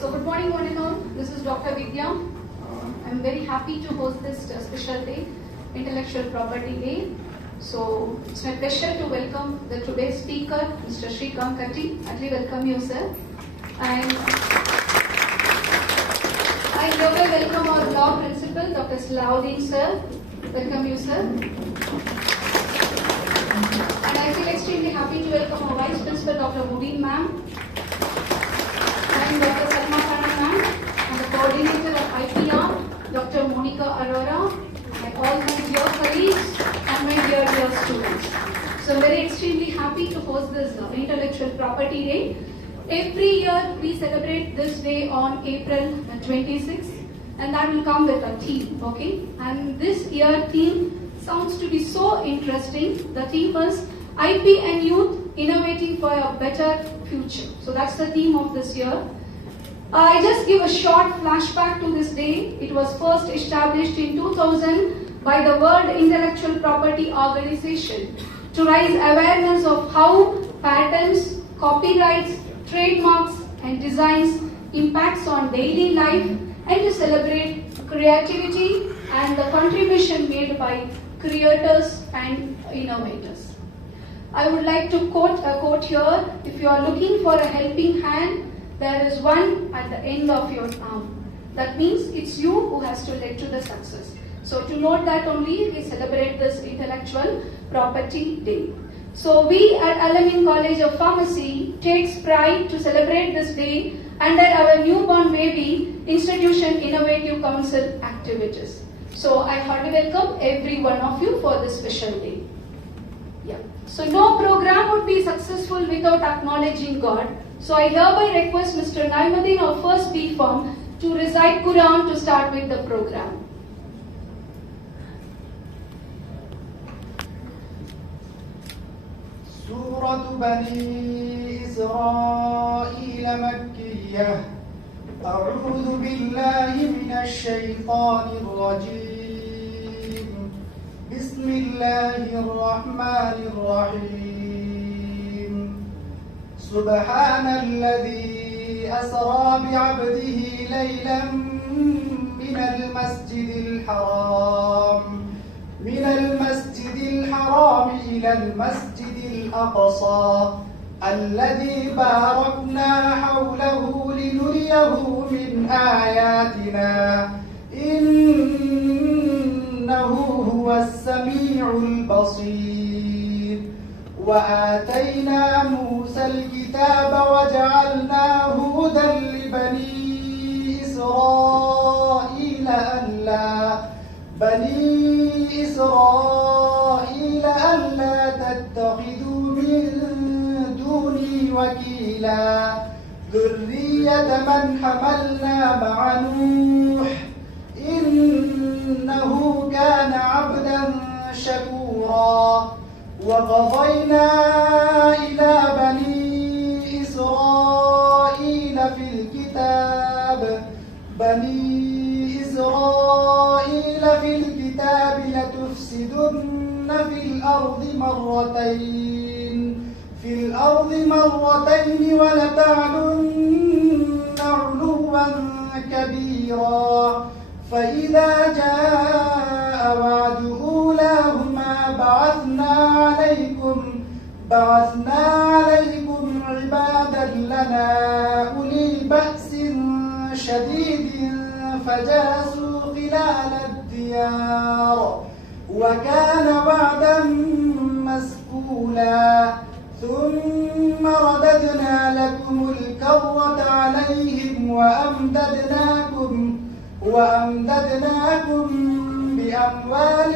So good morning one and all. This is Dr. Vidya. I'm very happy to host this special day, Intellectual Property Day. So it's my pleasure to welcome the today's speaker, Mr. Shreekant Katti. Heartily welcome you, sir. And I hereby welcome our law principal, Dr. Salahuddin, sir. Welcome you, sir. And I feel extremely happy to welcome our vice principal, Dr. Mubin, ma'am. And Dr. Salma Khanna, ma'am. And the coordinator of IPR, Dr. Monica Arora. And all my dear colleagues and my dear students. So I'm very extremely happy to host this Intellectual Property Day. Every year we celebrate this day on April 26th, and that will come with a theme, okay? And this year theme sounds to be so interesting. The theme is IP and Youth Innovating for a Better Future. So that's the theme of this year. I just give a short flashback to this day. It was first established in 2000 by the World Intellectual Property Organization to raise awareness of how patents, copyrights, trademarks and designs impacts on daily life, and to celebrate creativity and the contribution made by creators and innovators. I would like to quote a quote here. If you are looking for a helping hand, there is one at the end of your arm. That means it's you who has to lead to the success. So to note that only, we celebrate this Intellectual Property Day. So we at Al-Ameen College of Pharmacy takes pride to celebrate this day under our newborn baby Institution Innovative Council activities. So I heartily welcome every one of you for this special day. Yeah. So no program would be successful without acknowledging God. So I hereby request Mr. Naimuddin, our first B Farm, to recite Quran to start with the program. سورة بني إسرائيل مكية. أعوذ بالله من الشيطان الرجيم. بسم الله الرحمن الرحيم. سبحان الذي أسرى بعبده ليلا من المسجد الحرام إلى المسجد الأقصى الذي باركنا حوله لنريه من آياتنا إنه هو السميع البصير. وآتينا موسى الكتاب وجعلناه هدى لبني إسرائيل ألا تتخذوا من دوني وكيلا ذرية من حملنا مع نوح إنه كان عبدا شكورا. وقضينا إلى بني إسرائيل في الكتاب لتفسدن في الأرض مرتين ولتعلن علوا كبيرا. فإذا جاء وعد أولاهما بعثنا عليكم عبادا لنا أولي بأس شديد فجاسوا خلال الديار وكان وعدا مسئولا. ثم رددنا لكم الكرة عليهم وأمددناكم بأموال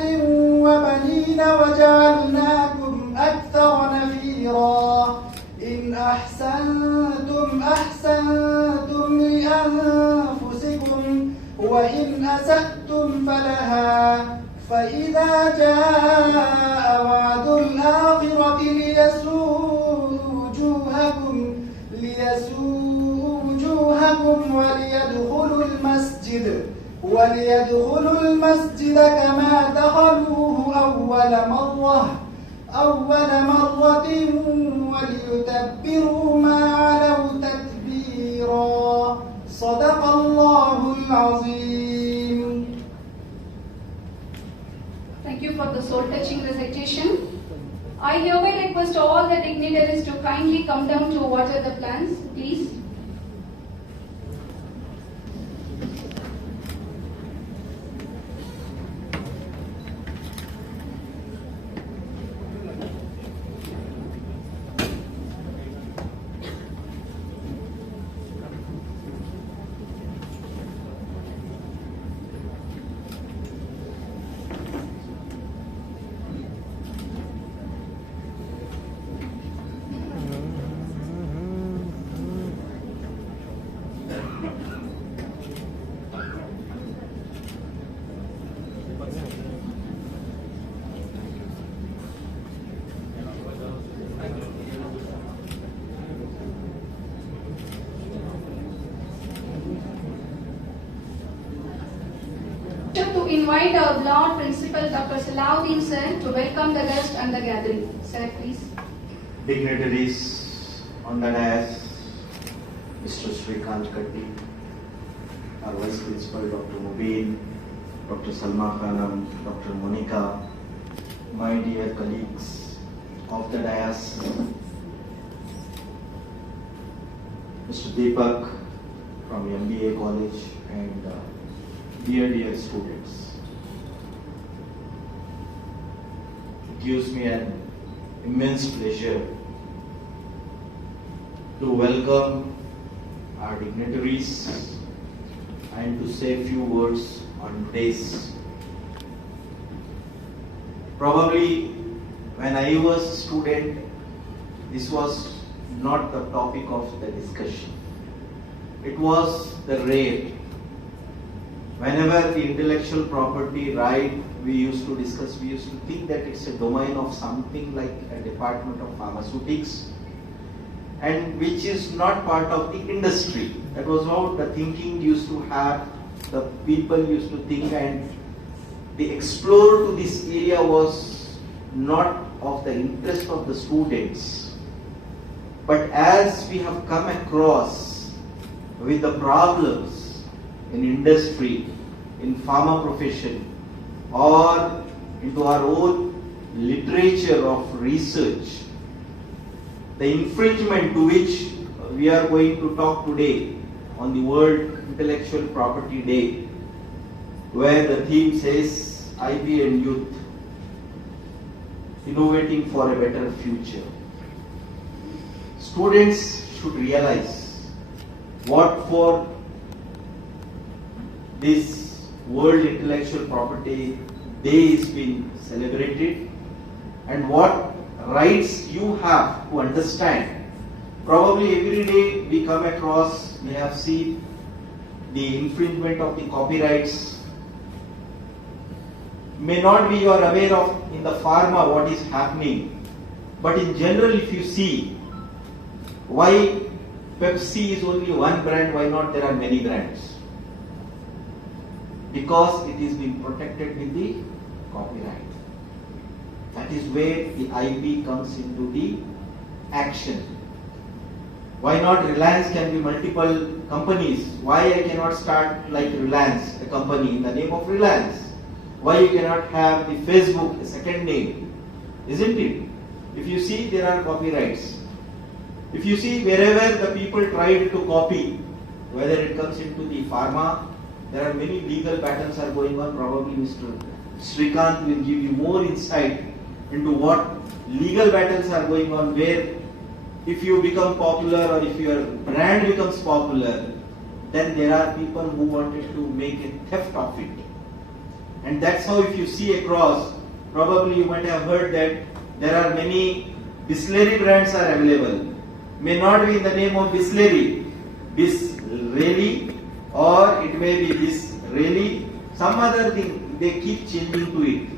وبنين وجعلناكم أكثر نفيرا. إن أحسنتم لأنفسكم وإن أسأتم فلها. فإذا جاء وعد الآخرة ليسوءوا وجوهكم وليدخلوا المسجد كما دخلوه أول مرة وليتبروا ما علوا تتبيرا. touching recitation. I hereby request all the dignitaries to kindly come down to water the plants, please. To invite our beloved Principal Dr. Salahuddin sir to welcome the guest and the gathering. Sir, please. Dignitaries on the dais, Mr. Shreekant Katti, our Vice Principal Dr. Mubin, Dr. Salma Khanam, Dr. Monica, my dear colleagues of the dais, Mr. Deepak from MBA College, and dear students. It gives me an immense pleasure to welcome our dignitaries and to say a few words on today's. Probably when I was a student, this was not the topic of the discussion. It was the rare. Whenever the intellectual property right we used to discuss, we used to think that it's a domain of something like a department of pharmaceutics, and which is not part of the industry. That was how the thinking used to have, the people used to think, and the explore to this area was not of the interest of the students. But as we have come across with the problems in industry, in pharma profession, or into our own literature of research, the infringement to which we are going to talk today on the World Intellectual Property Day, where the theme says IP and youth, innovating for a better future. Students should realize what for this World Intellectual Property Day is being celebrated and what rights you have to understand. Probably every day we come across, we have seen the infringement of the copyrights. May not be you are aware of in the pharma what is happening, but in general if you see why Pepsi is only one brand, why not there are many brands? Because it is being protected with the copyright. That is where the IP comes into the action. Why not Reliance can be multiple companies? Why I cannot start like Reliance, a company in the name of Reliance? Why you cannot have the Facebook, a second name? Isn't it? If you see, there are copyrights. If you see wherever the people tried to copy, whether it comes into the pharma, there are many legal battles are going on. Probably Mr. Shreekant will give you more insight into what legal battles are going on, where if you become popular or if your brand becomes popular, then there are people who wanted to make a theft of it. And that's how if you see across, probably you might have heard that there are many distillery brands are available. May not be in the name of distillery, Bisreli, or it may be Bisreli, some other thing, they keep changing to it.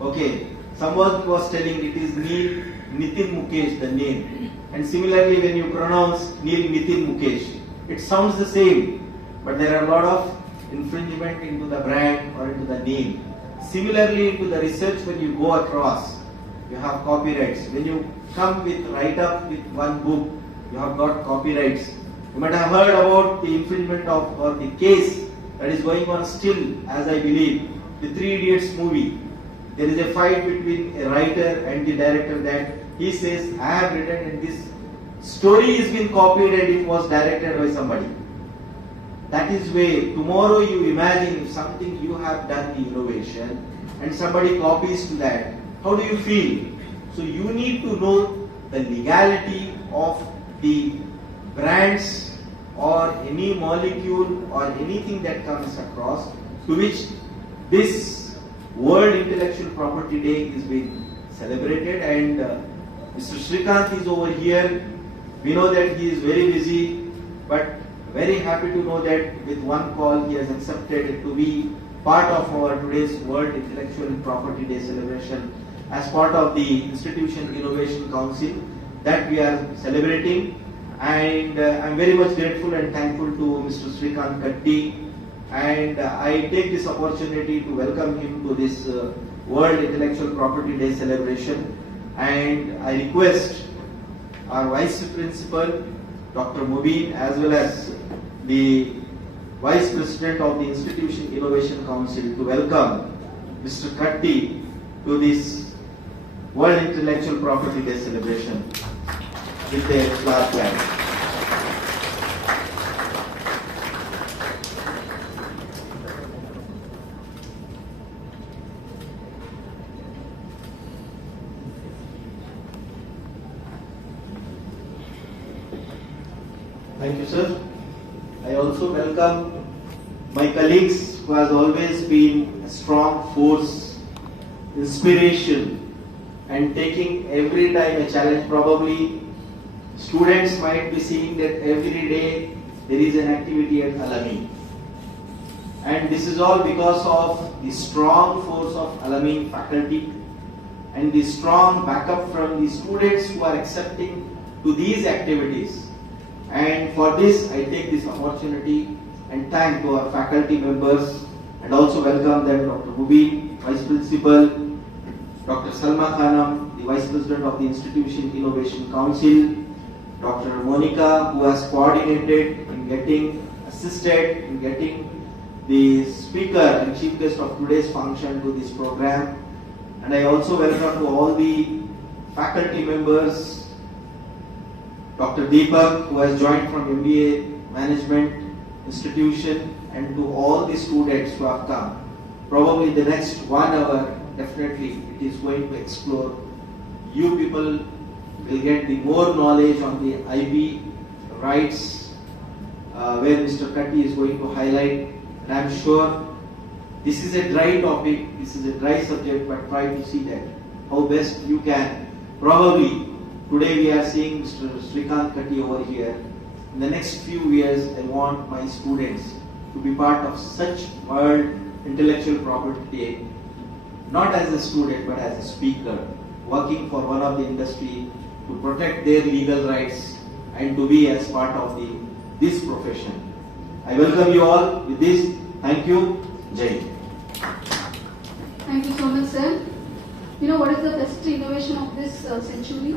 Okay, someone was telling it is Nitin Mukesh, the name. And similarly when you pronounce Neil Nitin Mukesh, it sounds the same, but there are a lot of infringement into the brand or into the name. Similarly into the research, when you go across, you have copyrights. When you come with write up with one book, you have got copyrights. You might have heard about the infringement of or the case that is going on still, as I believe, the Three Idiots movie. there is a fight between a writer and the director that he says, I have written and this story is been copied and it was directed by somebody. That is way, tomorrow you imagine if something you have done the innovation and somebody copies to that, how do you feel? So you need to know the legality of the brands or any molecule or anything that comes across to which this World Intellectual Property Day is being celebrated, and Mr. Shreekant is over here. We know that he is very busy, but very happy to know that with one call he has accepted to be part of our today's World Intellectual Property Day celebration as part of the Institution Innovation Council that we are celebrating. And I'm very much grateful and thankful to Mr. Shreekant Katti, and I take this opportunity to welcome him to this World Intellectual Property Day celebration. And I request our Vice Principal, Dr. Mubin, as well as the Vice President of the Institution Innovation Council to welcome Mr. Katti to this World Intellectual Property Day celebration with a flower plant. Thank you, sir. I also welcome my colleagues who has always been a strong force, inspiration, and taking every time a challenge. Probably students might be seeing that every day there is an activity at Al-Ameen. And this is all because of the strong force of Al-Ameen faculty and the strong backup from the students who are accepting to these activities. And for this, I take this opportunity and thank to our faculty members and also welcome them Dr. Mubin, Vice Principal, Dr. Salma Khanam, the Vice President of the Institution Innovation Council, Dr. Monica, who has coordinated in getting, assisted in getting the speaker and chief guest of today's function to this program. And I also welcome to all the faculty members, Dr. Deepak, who has joined from MBA Management Institution, and to all the students who have come. Probably the next 1 hour, definitely it is going to explore. You people will get the more knowledge on the IP rights, where Mr. Katti is going to highlight. And I am sure this is a dry topic, this is a dry subject, but try to see that how best you can. Probably today we are seeing Mr. Shreekant Katti over here. In the next few years, I want my students to be part of such World Intellectual Property Day, not as a student but as a speaker, working for one of the industry to protect their legal rights and to be as part of this profession. I welcome you all with this. Thank you. Jai. Thank you so much, sir. You know what is the best innovation of this century?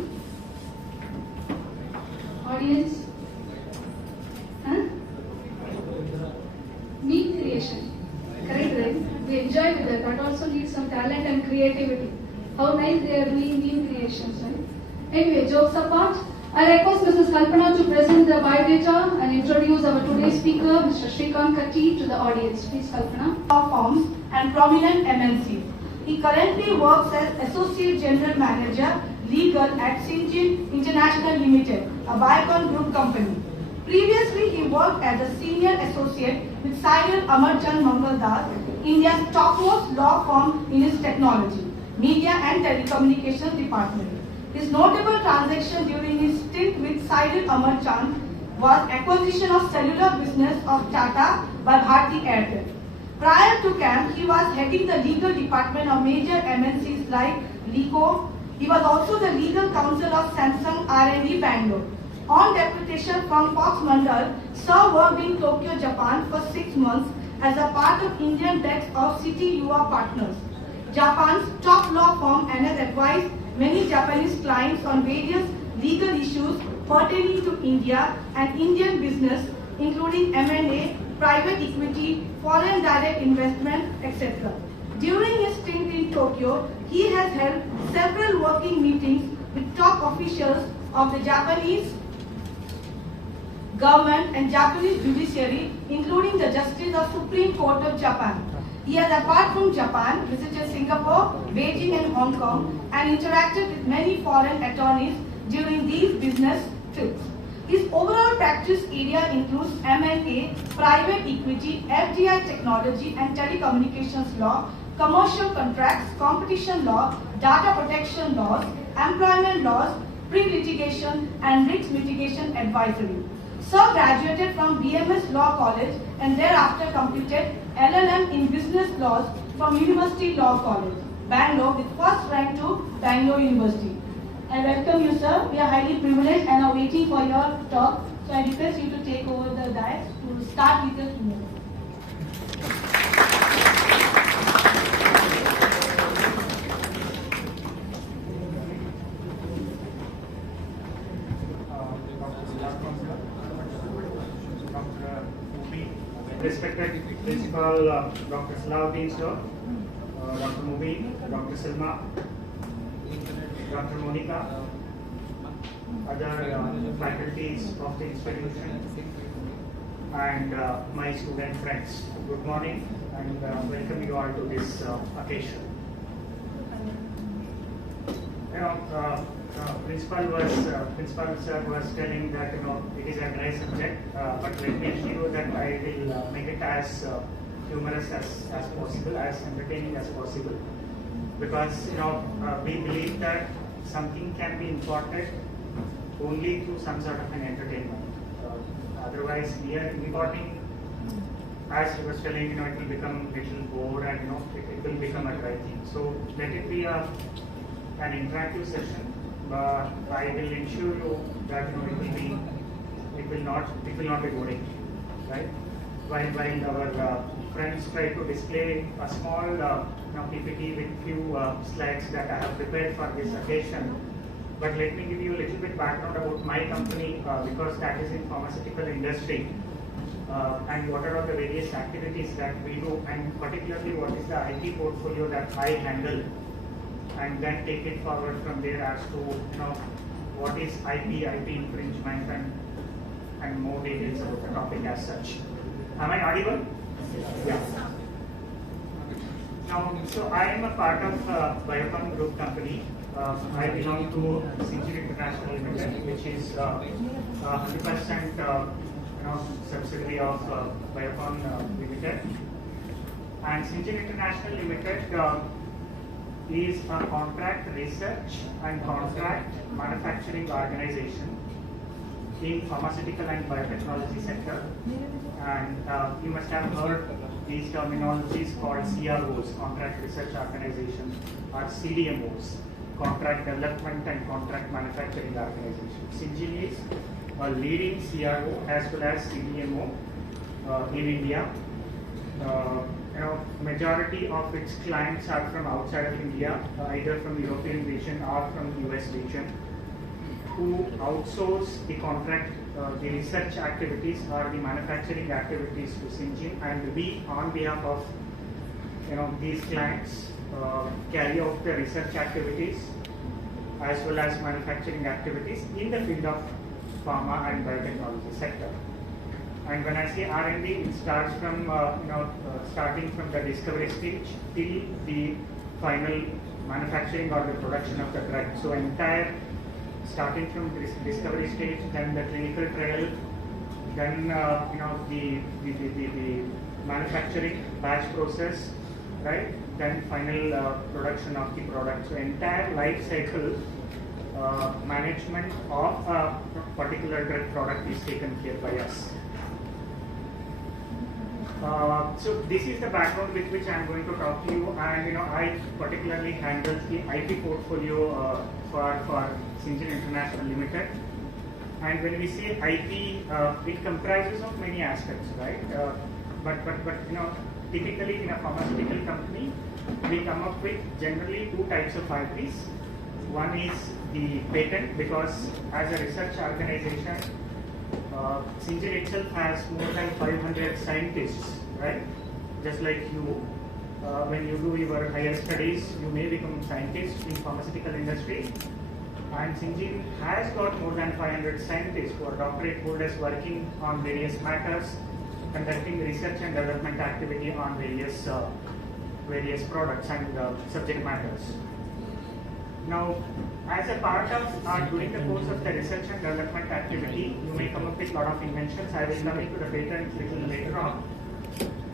Audience? Huh? Meme creation. Correct, right? We enjoy with that. That also needs some talent and creativity. How nice they are doing meme creations, right? Anyway, jokes apart, I request Mrs. Kalpana to present the biodata and introduce our today's speaker, Mr. Shreekant Katti, to the audience. Please, Kalpana. Firms and prominent MNCs. He currently works as Associate General Manager, Legal at Syngene International Limited, a Biocon Group company. Previously, he worked as a Senior Associate with Cyril Amarchand Mangaldas, India's topmost law firm in its technology, media and telecommunications department. His notable transaction during his stint with Cyril Amarchand was acquisition of cellular business of Tata by Bharti Airtel. Prior to CAMP, he was heading the legal department of major MNCs like LICO. He was also the legal counsel of Samsung R&D Bangalore. On deputation from Fox Mandal, Sir worked in Tokyo, Japan for 6 months as a part of Indian desk of City Yuva Partners, Japan's top law firm, and has advised many Japanese clients on various legal issues pertaining to India and Indian business, including M&A, private equity, foreign direct investment, etc. During his stint in Tokyo, he has held several working meetings with top officials of the Japanese government and Japanese judiciary, including the Justice of Supreme Court of Japan. He has, apart from Japan, visited Singapore, Beijing and Hong Kong and interacted with many foreign attorneys during these business trips. His overall practice area includes M&A, private equity, FDI technology and telecommunications law, commercial contracts, competition law, data protection laws, employment laws, pre-litigation and risk mitigation advisory. Sir graduated from BMS Law College and thereafter completed LLM in Business Laws from University Law College, Bangalore, with first rank to Bangalore University. I welcome you, sir. We are highly privileged and are waiting for your talk. So I request you to take over the dais to start with the keynote. Respected Principal Dr. Al-Ameen sir, Dr. Mubin, Dr. Salma, Dr. Monica, other faculties of the institution, and my student friends. Good morning and welcome you all to this occasion. Principal sir was telling that it is a dry subject, but let me assure you that I will make it as humorous as possible, as entertaining as possible, because we believe that something can be imparted only through some sort of an entertainment. Otherwise, we are imparting, as he was telling, it will become a little bored and it will become a dry thing. So let it be an interactive session. But I will ensure you that it will not be boring, right? While our friends try to display a small PPT with few slides that I have prepared for this occasion. But let me give you a little bit background about my company because that is in pharmaceutical industry and what are all the various activities that we do, and particularly what is the IP portfolio that I handle. And then take it forward from there as to what is IP infringement and more details about the topic as such. Am I audible? Yes. Now, so I am a part of Biocon Group company. I belong to Syngene International Limited, which is 100% subsidiary of Biocon Limited. And Syngene International Limited is a contract research and contract manufacturing organization in pharmaceutical and biotechnology sector. And you must have heard these terminologies called CROs, contract research organization, or CDMOs, contract development and contract manufacturing organization. Syngene is a leading CRO as well as CDMO in India. Majority of its clients are from outside of India, either from European region or from US region, who outsource the contract, the research activities or the manufacturing activities to Syngene, and we, on behalf of these clients, carry out the research activities as well as manufacturing activities in the field of pharma and biotechnology sector. And when I say R&D, it starts from starting from the discovery stage till the final manufacturing or the production of the drug. So entire starting from this discovery stage, then the clinical trial, then the manufacturing batch process, right? Then final production of the product. So entire life cycle management of a particular drug product is taken care by us. So this is the background with which I am going to talk to you, and I particularly handle the IP portfolio for Syngene International Limited. And when we say IP, it comprises of many aspects, right? But typically in a pharmaceutical company, we come up with generally two types of IPs. One is the patent, because as a research organization, Syngene itself has more than 500 scientists, right? Just like you. when you do your higher studies, you may become scientists in pharmaceutical industry. And Syngene has got more than 500 scientists who are doctorate holders working on various matters, conducting research and development activity on various products and subject matters. Now, as a part of during the course of the research and development activity, you may come up with a lot of inventions. I will come into the patents little later on.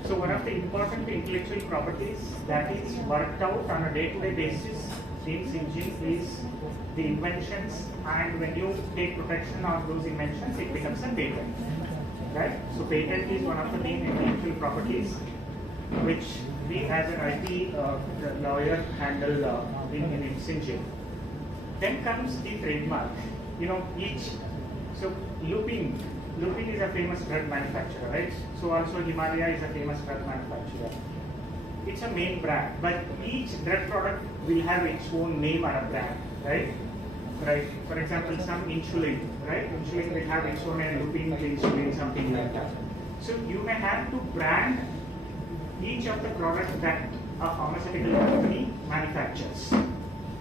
So one of the important intellectual properties that is worked out on a day-to-day basis in Syngene is the inventions, and when you take protection on those inventions, it becomes a patent. Right? So patent is one of the main intellectual properties which we as an IP lawyer handle in Syngene. Then comes the trademark. So Lupin is a famous drug manufacturer, right? So also Himalaya is a famous drug manufacturer. It's a main brand, but each drug product will have its own name or a brand, right? Right. For example, some insulin, right? Insulin will have its own name, Lupin insulin, something like that. So you may have to brand each of the products that a pharmaceutical company manufactures,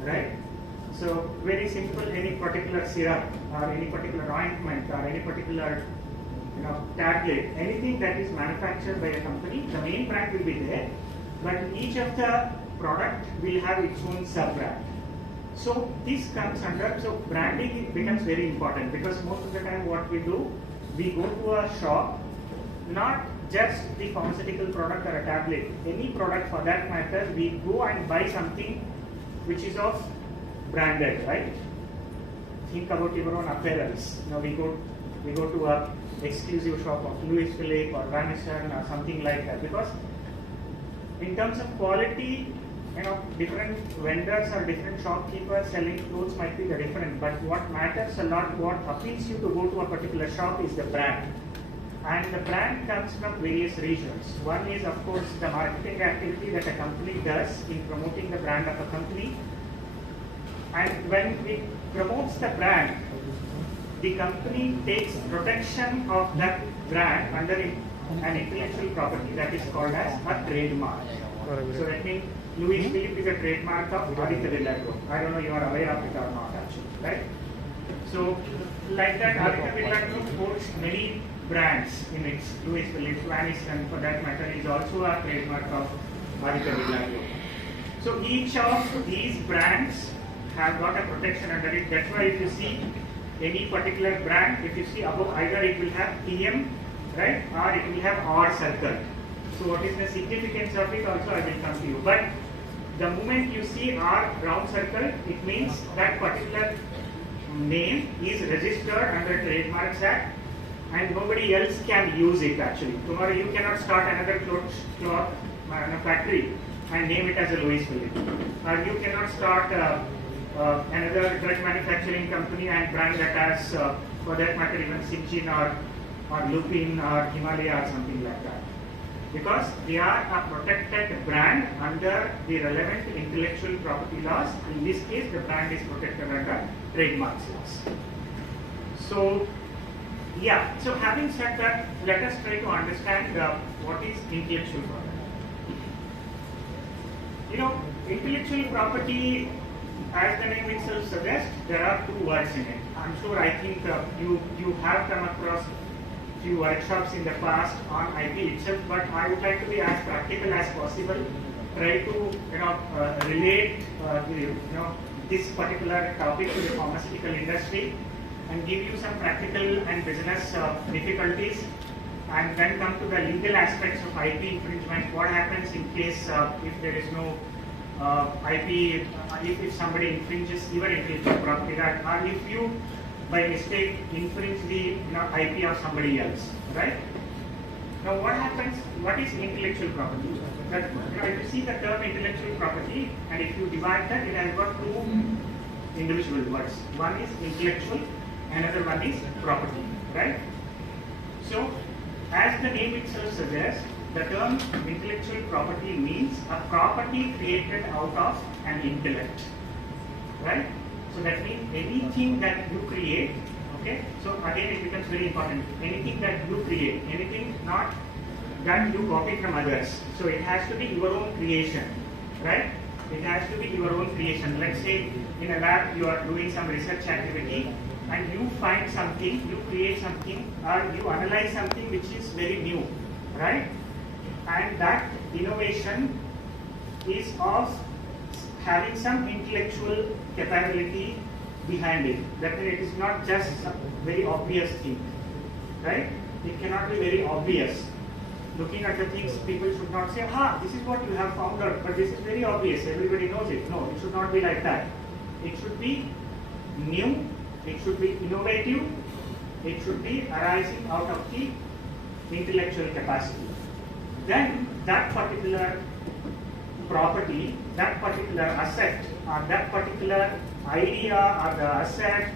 right? So very simple, any particular syrup or any particular ointment or any particular tablet, anything that is manufactured by a company, the main brand will be there, but each of the product will have its own sub-brand. So this comes under, so branding becomes very important, because most of the time what we do, we go to a shop, not just the pharmaceutical product or a tablet, any product for that matter, we go and buy something which is of branded, right? Think about your own apparels. We go to a exclusive shop of Louis Philippe or Van Heusen or something like that, because in terms of quality, different vendors or different shopkeepers selling clothes might be different, but what matters a lot, what appeals you to go to a particular shop is the brand. And the brand comes from various regions. One is, of course, the marketing activity that a company does in promoting the brand of a company. And when it promotes the brand, the company takes protection of that brand under an intellectual property that is called as a trademark. So that means Louis Philippe is a trademark of Aditya Birla Group. I don't know you are aware of it or not actually, right? So like that, Aditya Birla Group holds many brands in its Louis Philippe, Van Heusen for that matter is also a trademark of Aditya Birla Group. So each of these brands have got a protection under it. That's why if you see any particular brand, if you see above, either it will have TM, right, or it will have R circle. So what is the significance of it also I will come to you. But the moment you see R round circle, it means that particular name is registered under Trademarks Act and nobody else can use it actually. Tomorrow you cannot start another cloth factory and name it as a Louis Philippe. Or you cannot start another drug manufacturing company and brand that as, for that matter, even Syngene or Lupin or Himalaya or something like that. Because they are a protected brand under the relevant intellectual property laws. In this case, the brand is protected under trademarks laws. So, yeah, so having said that, let us try to understand what is intellectual property. Intellectual property, as the name itself suggests, there are two words in it. I'm sure I think you have come across few workshops in the past on IP itself, but I would like to be as practical as possible. Try to relate this particular topic to the pharmaceutical industry and give you some practical and business difficulties, and then come to the legal aspects of IP infringement. What happens in case if there is no IP, if somebody infringes your intellectual property, that, or if you by mistake infringe the IP of somebody else, right? Now what happens, what is intellectual property? That, if you see the term intellectual property and if you divide that, it has got two individual words. One is intellectual, another one is property, right? So as the name itself suggests, the term intellectual property means a property created out of an intellect, right? So that means anything that you create, okay? So again it becomes very important. Anything that you create, anything not that you copy from others. So it has to be your own creation, right? It has to be your own creation. Let's say in a lab you are doing some research activity and you find something, you create something, or you analyze something which is very new, right? And that innovation is of having some intellectual capability behind it. That means it is not just a very obvious thing, right? It cannot be very obvious. Looking at the things, people should not say, this is what you have found out, but this is very obvious, everybody knows it. No, it should not be like that. It should be new, it should be innovative, it should be arising out of the intellectual capacity. Then that particular property, that particular asset, or that particular idea or the asset,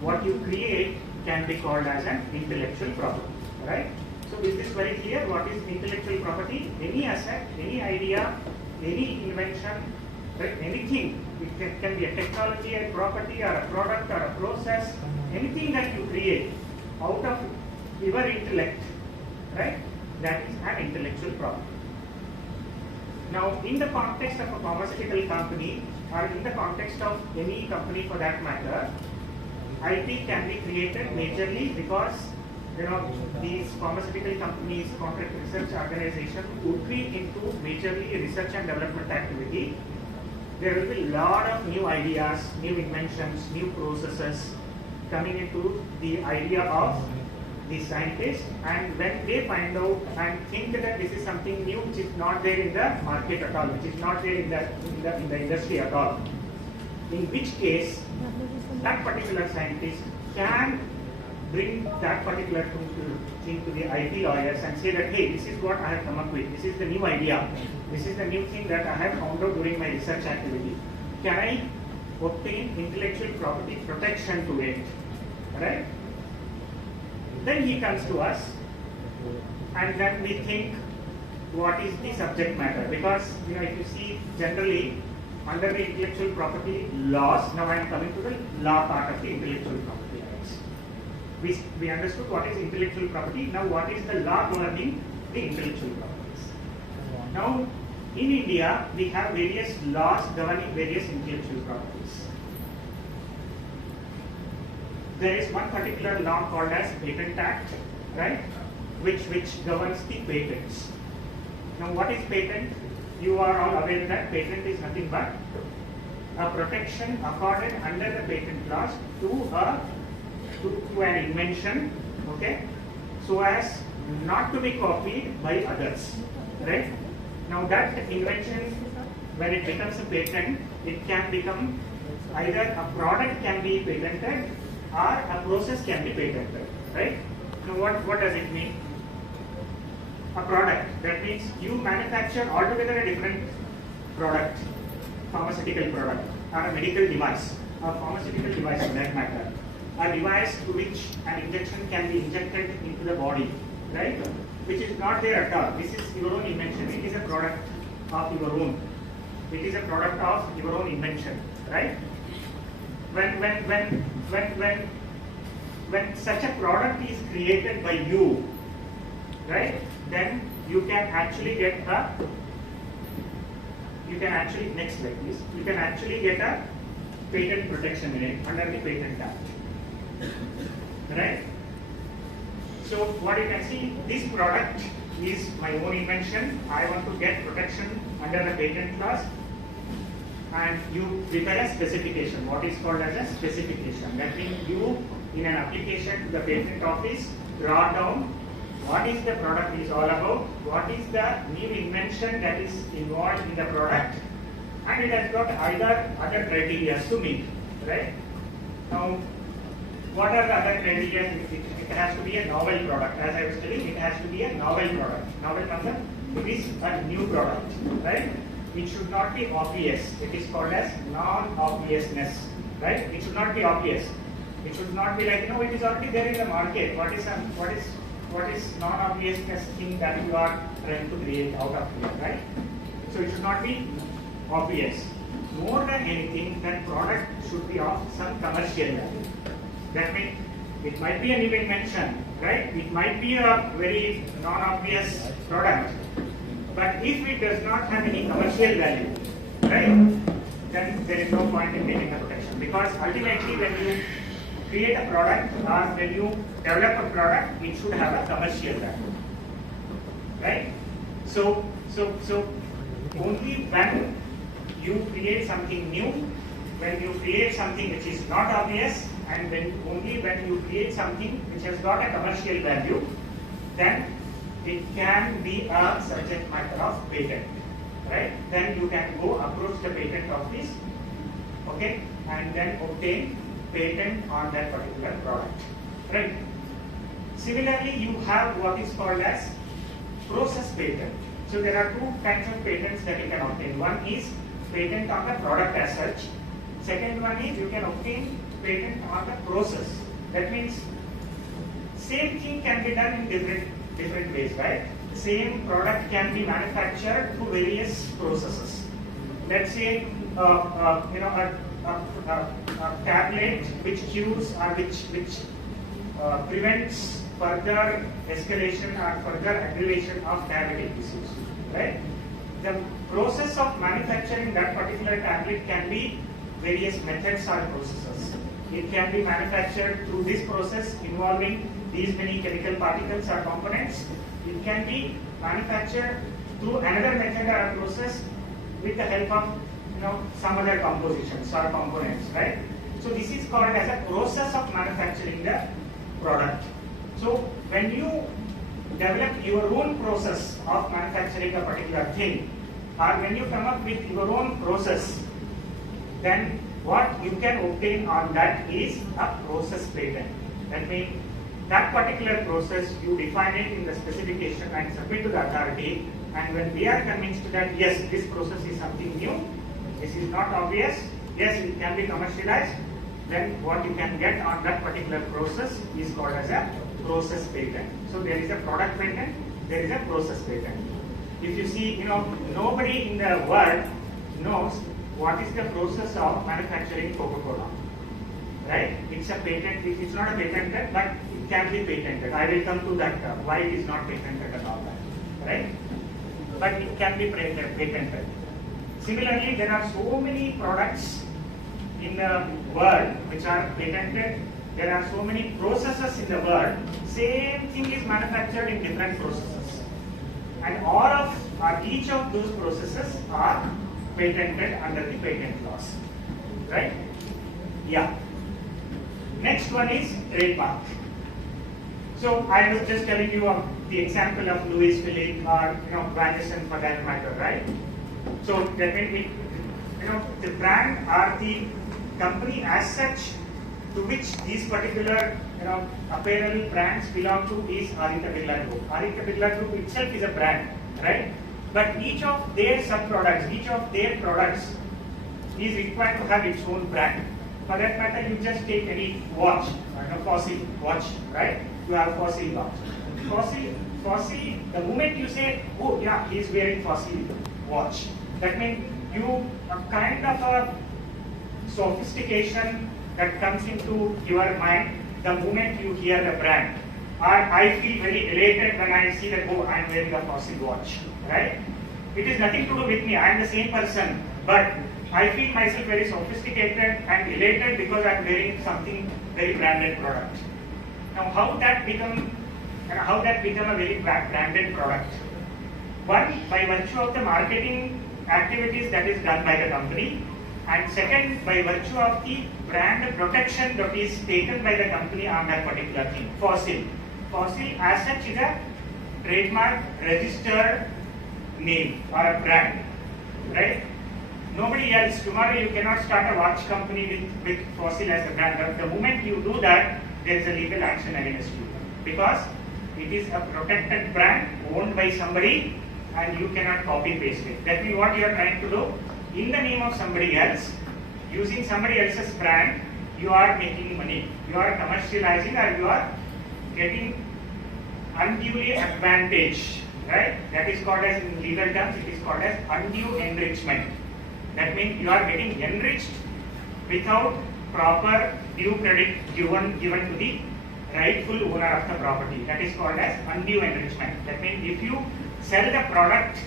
what you create can be called as an intellectual property, right? So is this very clear? What is intellectual property? Any asset, any idea, any invention, right? Anything. It can be a technology, a property, or a product, or a process. Anything that you create out of your intellect, right? That is an intellectual property. Now, in the context of a pharmaceutical company, or in the context of any company for that matter, IP can be created majorly because these pharmaceutical companies, contract research organizations would be into majorly research and development activity. There will be a lot of new ideas, new inventions, new processes coming into the idea of the scientists, and when they find out and think that this is something new which is not there in the market at all, which is not there in the industry at all, in which case that particular scientist can bring that particular thing to the IT lawyers and say that, hey, this is what I have come up with, this is the new idea, this is the new thing that I have found out during my research activity. Can I obtain intellectual property protection to it, right? Then he comes to us, and then we think, what is the subject matter? Because if you see generally under the intellectual property laws, now I am coming to the law part of the intellectual property rights. We understood what is intellectual property. Now what is the law governing the intellectual properties? Now in India we have various laws governing various intellectual properties. There is one particular law called as Patent Act, right, which governs the patents. Now what is patent? You are all aware that patent is nothing but a protection accorded under the patent laws to an invention, okay, so as not to be copied by others, right? Now that invention, when it becomes a patent, it can become either a product can be patented or a process can be patented, right? Now what does it mean? A product, that means you manufacture altogether a different product, pharmaceutical product, or a medical device, a pharmaceutical device for that matter, a device to which an injection can be injected into the body, right? Which is not there at all. This is your own invention. It is a product of your own. It is a product of your own invention, right? When such a product is created by you, right, then you can actually get a, next slide please, you can actually get a patent protection in it under the Patent Act, right? So what you can see, this product is my own invention. I want to get protection under the patent laws, and you prepare a specification, what is called as a specification. That means you, in an application to the patent office, draw down what is the product is all about, what is the new invention that is involved in the product, and it has got either other criteria to meet, right? Now, what are the other criteria? It has to be a novel product. As I was telling, it has to be a novel product. Novel concept, it is a new product, right? It should not be obvious. It is called as non-obviousness, right? It should not be obvious. It should not be like, it is already there in the market. What is non-obviousness thing that you are trying to create out of here, right? So it should not be obvious. More than anything, that product should be of some commercial value. That means it might be a new invention, right? It might be a very non-obvious product, but if it does not have any commercial value, right, then there is no point in getting the protection, because ultimately when you create a product or when you develop a product, it should have a commercial value, right? So only when you create something new, when you create something which is not obvious, and only when you create something which has got a commercial value, then it can be a subject matter of patent, right? Then you can go approach the patent office, okay, and then obtain patent on that particular product, right? Similarly, you have what is called as process patent. So there are two kinds of patents that you can obtain. One is patent on the product as such. Second one is you can obtain patent on the process. That means same thing can be done in different ways, right? The same product can be manufactured through various processes. Let's say a tablet which cures or which prevents further escalation or further aggravation of diabetic disease, right? The process of manufacturing that particular tablet can be various methods or processes. It can be manufactured through this process involving these many chemical particles or components. It can be manufactured through another method or process with the help of some other compositions or components, right? So this is called as a process of manufacturing the product. So when you develop your own process of manufacturing a particular thing, or when you come up with your own process, then what you can obtain on that is a process patent. That means that particular process, you define it in the specification and submit to the authority, and when we are convinced that yes, this process is something new, this is not obvious, yes, it can be commercialized, then what you can get on that particular process is called as a process patent. So there is a product patent, there is a process patent. If you see, nobody in the world knows what is the process of manufacturing Coca-Cola, right? It's a patent, it's not a patented, but it can be patented. I will come to that, why it is not patented and all that, right? But it can be patented. Similarly, there are so many products in the world which are patented. There are so many processes in the world. Same thing is manufactured in different processes, and each of those processes are patented under the patent laws, right? Yeah. Next one is trademark. So I was just telling you the example of Louis Philippe or Vanderson for that matter, right? So definitely, the brand or the company as such to which these particular apparel brands belong to is Aditya Birla Group. Aditya Birla Group itself is a brand, right? But each of their sub-products, each of their products is required to have its own brand. For that matter, you just take any watch, Fossil watch, right? You have Fossil watch. Fossil, the moment you say, oh yeah, he is wearing Fossil watch, that means you a kind of a sophistication that comes into your mind the moment you hear the brand. I feel very elated when I see that, oh, I am wearing a Fossil watch, right? It is nothing to do with me, I am the same person, but I feel myself very sophisticated and elated because I am wearing something very branded product. Now how that become a very branded product? One, by virtue of the marketing activities that is done by the company, and second, by virtue of the brand protection that is taken by the company on that particular thing. Fossil as such is a trademark registered name or a brand, right? Nobody else, tomorrow you cannot start a watch company with Fossil as a brand. The moment you do that, there is a legal action against you, because it is a protected brand owned by somebody and you cannot copy paste it. That means what you are trying to do, in the name of somebody else, using somebody else's brand, you are making money. You are commercializing or you are getting unduly advantage, right? That is called as, in legal terms, it is called as undue enrichment. That means you are getting enriched without proper due credit given to the rightful owner of the property. That is called as undue enrichment. That means if you sell the product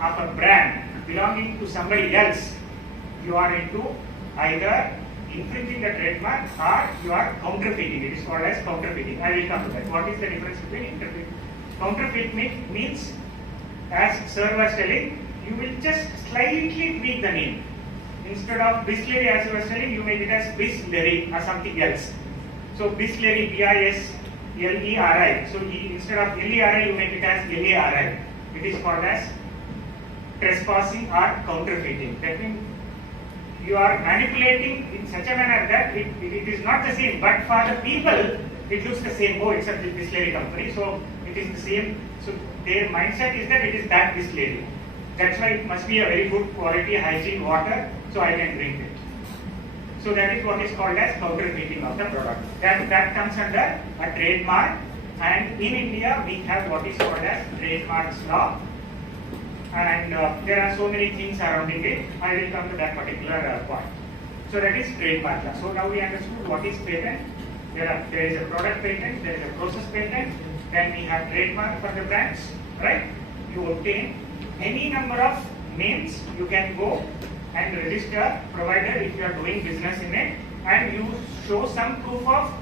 of a brand belonging to somebody else, you are into either infringing the trademark or you are counterfeiting. It is called as counterfeiting. I will come to that. What is the difference between counterfeit means, as sir was telling, you will just slightly tweak the name. Instead of Bisleri, as you were telling, you make it as Bisleri or something else. So Bisleri, B-I-S-L-E-R-I. So instead of L-E-R-I, you make it as L-A-R-I. It is called as trespassing or counterfeiting. That means you are manipulating in such a manner that it is not the same, but for the people, it looks the same. Oh, it's a Bisleri company, so it is the same. So their mindset is that it is that Bisleri. That's why it must be a very good quality hygiene water, so I can drink it. So that is what is called as counterfeiting of the product. That comes under a trademark, and in India we have what is called as trademarks law, and there are so many things surrounding it. I will come to that particular point. So that is trademark law. So now we understood what is patent. There is a product patent, there is a process patent, then we have trademark for the brands, right? You obtain any number of names, you can go and register, provided if you are doing business in it, and you show some proof of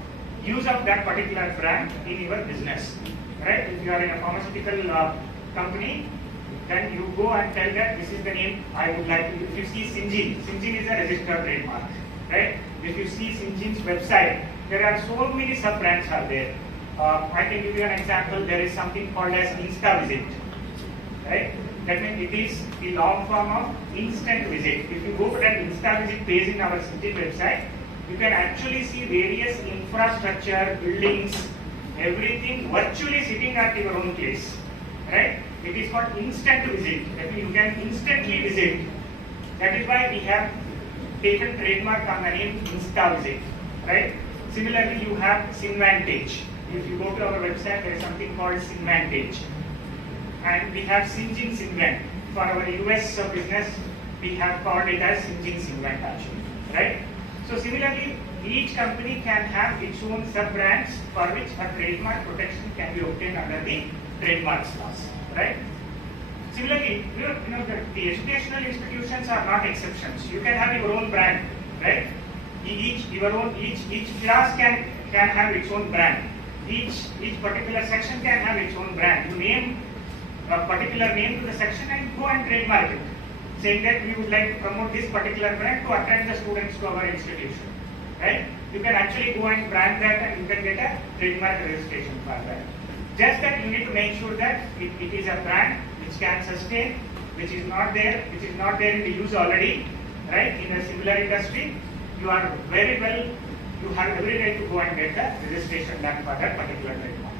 use of that particular brand in your business, right? If you are in a pharmaceutical company, then you go and tell that this is the name I would like to. If you see Syngene is a registered trademark, right? If you see Syngene's website, there are so many sub-brands are there. I can give you an example. There is something called as InstaVisit, right? That means it is the long form of instant visit. If you go to that InstaVisit page in our Syngene website, you can actually see various infrastructure, buildings, everything virtually sitting at your own place, right? It is called instant visit. That means you can instantly visit. That is why we have taken trademark on the name InstaVisit, right? Similarly, you have Synvantage. If you go to our website, there is something called Synvantage. And we have Syngene Synvent. For our US business, we have called it as Syngene Synvent actually, right? So similarly, each company can have its own sub-brands for which a trademark protection can be obtained under the trademarks laws, right? Similarly, the educational institutions are not exceptions. You can have your own brand, right? Each class can have its own brand. Each particular section can have its own brand. You name a particular name to the section and go and trademark it, saying that we would like to promote this particular brand to attract the students to our institution, right? You can actually go and brand that and you can get a trademark registration for that. Just that you need to make sure that it is a brand which can sustain, which is not there in the use already, right? In a similar industry, you are very well, you have every right to go and get the registration done for that particular trademark.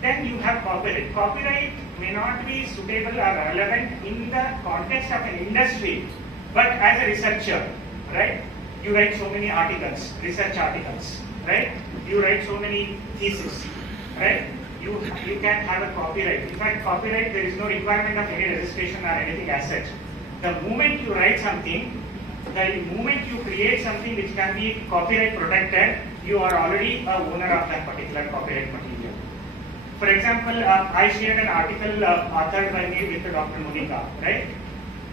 Then you have copyright. Copyright may not be suitable or relevant in the context of an industry, but as a researcher, right? You write so many articles, research articles, right? You write so many theses, right? You can have a copyright. In fact, copyright, there is no requirement of any registration or anything as such. The moment you write something, the moment you create something which can be copyright protected, you are already a owner of that particular copyright material. For example, I shared an article authored by me with Dr. Monica, right?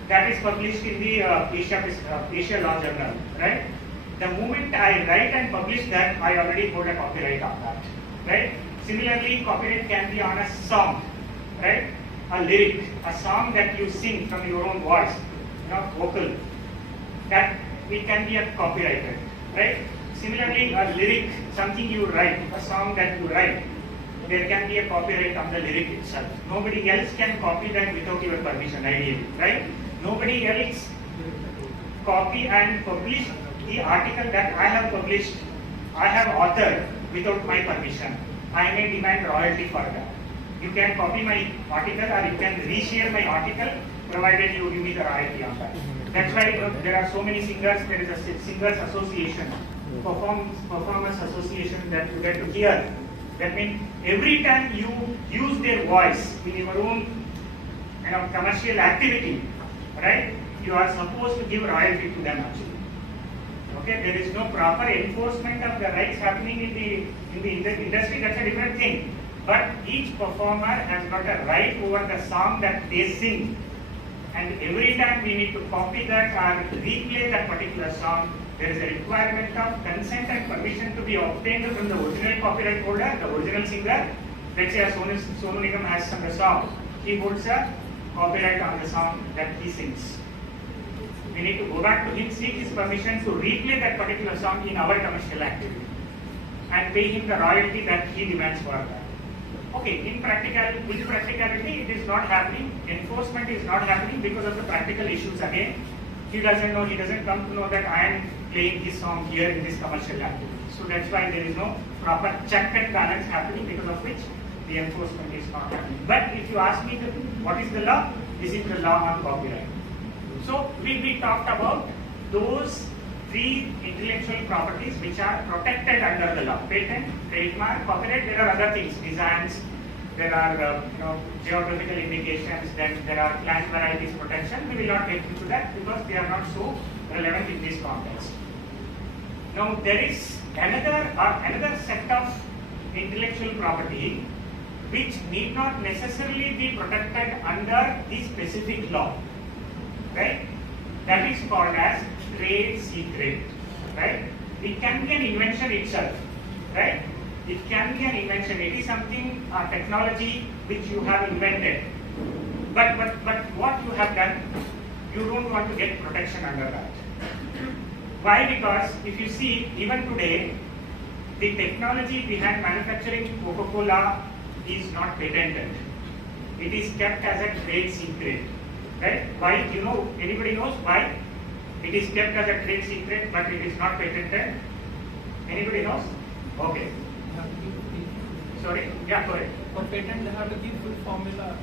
That is published in the Asia Law Journal, right? The moment I write and publish that, I already hold a copyright on that, right? Similarly, copyright can be on a song, right? A lyric, a song that you sing from your own voice, vocal. That it can be a copyrighted, right? Similarly, a lyric, something you write, a song that you write, there can be a copyright on the lyric itself. Nobody else can copy that without your permission, ideally, right? Nobody else copy and publish the article that I have published, I have authored without my permission. I may demand royalty for that. You can copy my article or you can reshare my article provided you give me the royalty on that. That's why there are so many singers. There is a singers association, performance association that you get to hear. That means every time you use their voice in your own commercial activity, right? You are supposed to give royalty to them actually. Okay, there is no proper enforcement of the rights happening in the industry. That's a different thing. But each performer has got a right over the song that they sing, and every time we need to copy that or replay that particular song, there is a requirement of consent and permission to be obtained from the original copyright holder, the original singer. Let's say Sonu Nigam has sung a song, he holds a copyright on the song that he sings. We need to go back to him, seek his permission to replay that particular song in our commercial activity and pay him the royalty that he demands for that. Okay, in practicality it is not happening, enforcement is not happening because of the practical issues again. He doesn't come to know that I am playing his song here in this commercial activity. So that's why there is no proper check and balance happening, because of which the enforcement is not happening. But if you ask me what is the law, this is the law on copyright. So we talked about those 3 intellectual properties which are protected under the law: patent, trademark, copyright. There are other things, designs, there are geographical indications, then there are plant varieties protection. We will not get into that because they are not so relevant in this context. Now there is another set of intellectual property which need not necessarily be protected under the specific law, right? That is called as trade secret, right? It can be an invention itself, right? It can be an invention. It is something, technology which you have invented. But what you have done, you don't want to get protection under that. Why? Because if you see, even today, the technology behind manufacturing Coca-Cola is not patented. It is kept as a trade secret, right? Why? Anybody knows why? It is kept as a trade secret, but it is not patented. Anybody knows? Okay. Sorry? Yeah, correct. For patent, they have to give full formula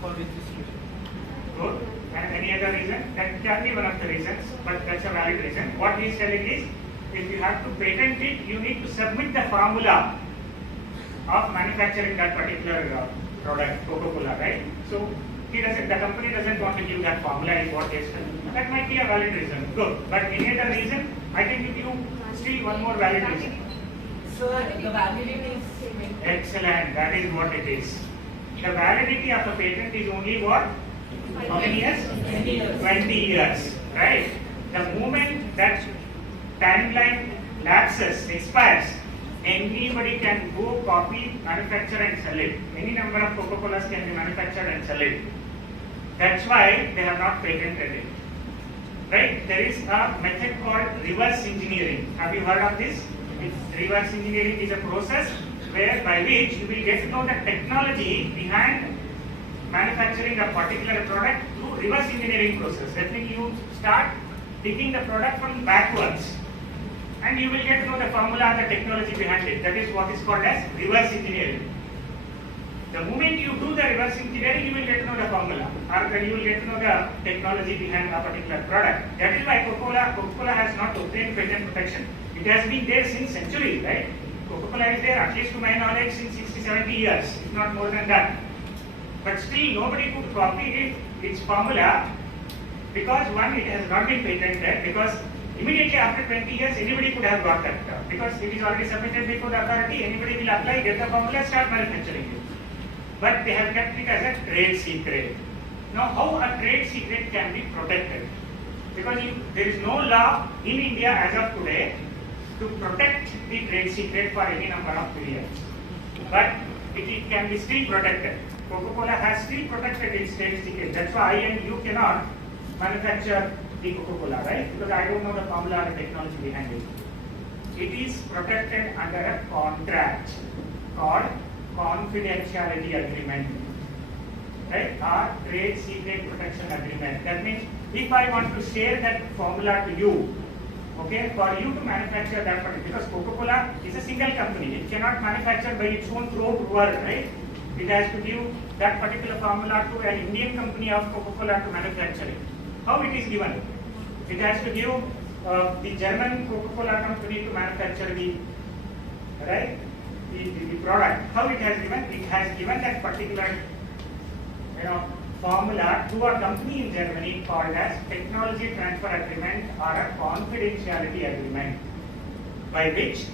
for registration. Good. And any other reason? That can be one of the reasons, but that's a valid reason. What he is telling is, if you have to patent it, you need to submit the formula of manufacturing that particular product, Coca-Cola, right? So the company doesn't want to give that formula, is what they say. That might be a valid reason. Good. But any other reason? I can give you still one more valid reason. So the validity is Excellent. That is what it is. The validity of a patent is only what? How many years? 20 years. 20 years. Right? The moment that timeline lapses, expires, anybody can go copy, manufacture and sell it. Any number of Coca-Colas can be manufactured and sell it. That's why they have not patented it. Right? There is a method called reverse engineering. Have you heard of this? Reverse engineering is a process by which you will get to know the technology behind manufacturing a particular product through reverse engineering process. That means you start taking the product from backwards, and you will get to know the formula and the technology behind it. That is what is called as reverse engineering. The moment you do the reverse engineering, you will get to know the formula, or you will get to know the technology behind a particular product. That is why Coca-Cola has not obtained patent protection. It has been there since centuries, right? Coca-Cola is there, at least to my knowledge, since 60-70 years, if not more than that. But still nobody could copy its formula because one, it has not been patented, because immediately after 20 years anybody could have got that, because it is already submitted before the authority, anybody will apply, get the formula, start manufacturing it. But they have kept it as a trade secret. Now how a trade secret can be protected? Because there is no law in India as of today to protect the trade secret for any number of periods. But it can be still protected. Coca-Cola has still protected its trade secret. That's why I and you cannot manufacture the Coca-Cola, right? Because I don't know the formula or the technology behind it. It is protected under a contract called confidentiality agreement, right? Or trade secret protection agreement. That means if I want to share that formula to you, okay, for you to manufacture that particular, because Coca-Cola is a single company, it cannot manufacture by its own throat work, right? It has to give that particular formula to an Indian company of Coca-Cola to manufacture it. How it is given? It has to give the German Coca-Cola company to manufacture the product. How it has given? It has given that particular formula to a company in Germany called as technology transfer agreement or a confidentiality agreement, by which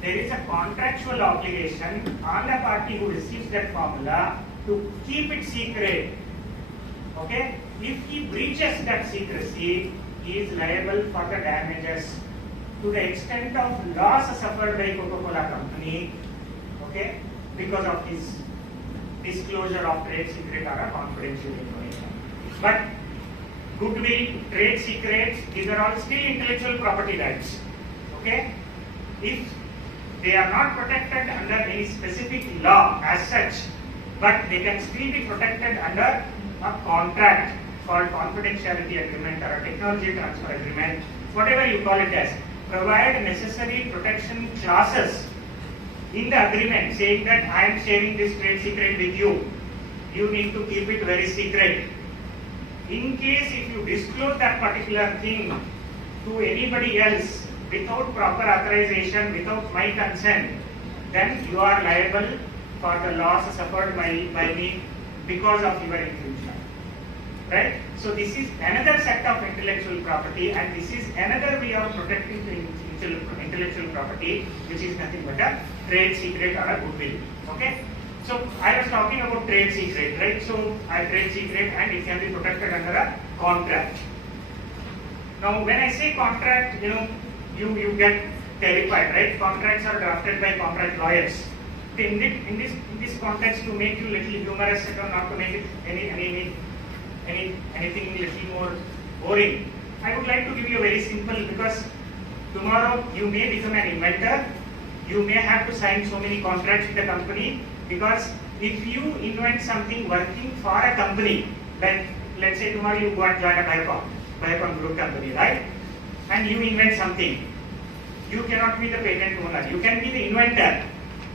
there is a contractual obligation on the party who receives that formula to keep it secret. Okay? If he breaches that secrecy, he is liable for the damages to the extent of loss suffered by Coca-Cola company, okay, because of his disclosure of trade secret or a confidential information. But goodwill, trade secrets, these are all still intellectual property rights. Okay? If they are not protected under any specific law as such, but they can still be protected under a contract called confidentiality agreement or a technology transfer agreement, whatever you call it as, provide necessary protection clauses in the agreement saying that I am sharing this trade secret with you. You need to keep it very secret. In case if you disclose that particular thing to anybody else without proper authorization, without my consent, then you are liable for the loss suffered by me because of your infringement. Right? So this is another set of intellectual property, and this is another way of protecting the intellectual property, which is nothing but a trade secret or a goodwill. Okay? So I was talking about trade secret, right? So a trade secret and it can be protected under a contract. Now when I say contract, you get terrified, right? Contracts are drafted by contract lawyers. In this context, to make you little humorous and not to make it anything little more boring, I would like to give you a very simple, because tomorrow you may become an inventor, you may have to sign so many contracts with the company, because if you invent something working for a company, like let's say tomorrow you go and join a Biocon group company, right? And you invent something, you cannot be the patent owner, you can be the inventor,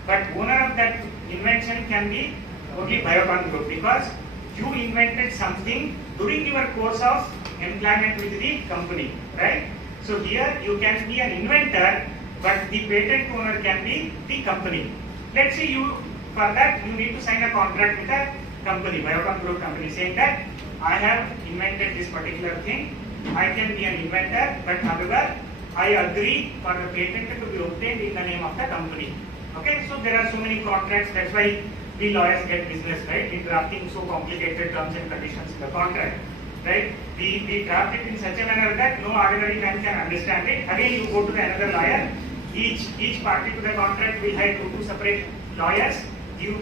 but owner of that invention can be only Biocon group, because you invented something during your course of employment with the company, right? So here you can be an inventor, but the patent owner can be the company. Let's say for that you need to sign a contract with a company, Biocon group company, saying that I have invented this particular thing, I can be an inventor, but however I agree for the patent to be obtained in the name of the company. Okay, so there are so many contracts, that's why we lawyers get business, right, in drafting so complicated terms and conditions in the contract, right? We draft it in such a manner that no ordinary man can understand it. Again, you go to another lawyer, each party to the contract will hire two separate lawyers, give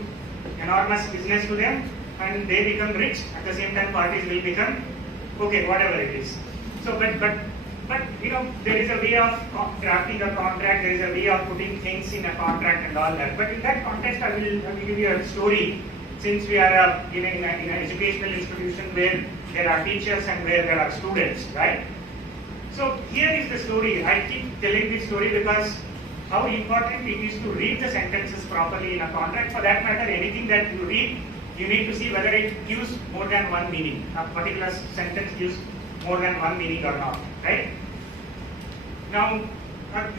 enormous business to them, and they become rich. At the same time, parties will become, okay, whatever it is. So, but there is a way of drafting a contract, there is a way of putting things in a contract and all that. But in that context, I will give you a story. Since we are in an educational institution where there are teachers and where there are students, right? So here is the story. I keep telling this story because how important it is to read the sentences properly in a contract. For that matter, anything that you read, you need to see whether it gives more than one meaning. A particular sentence gives more than one meaning or not, right? Now,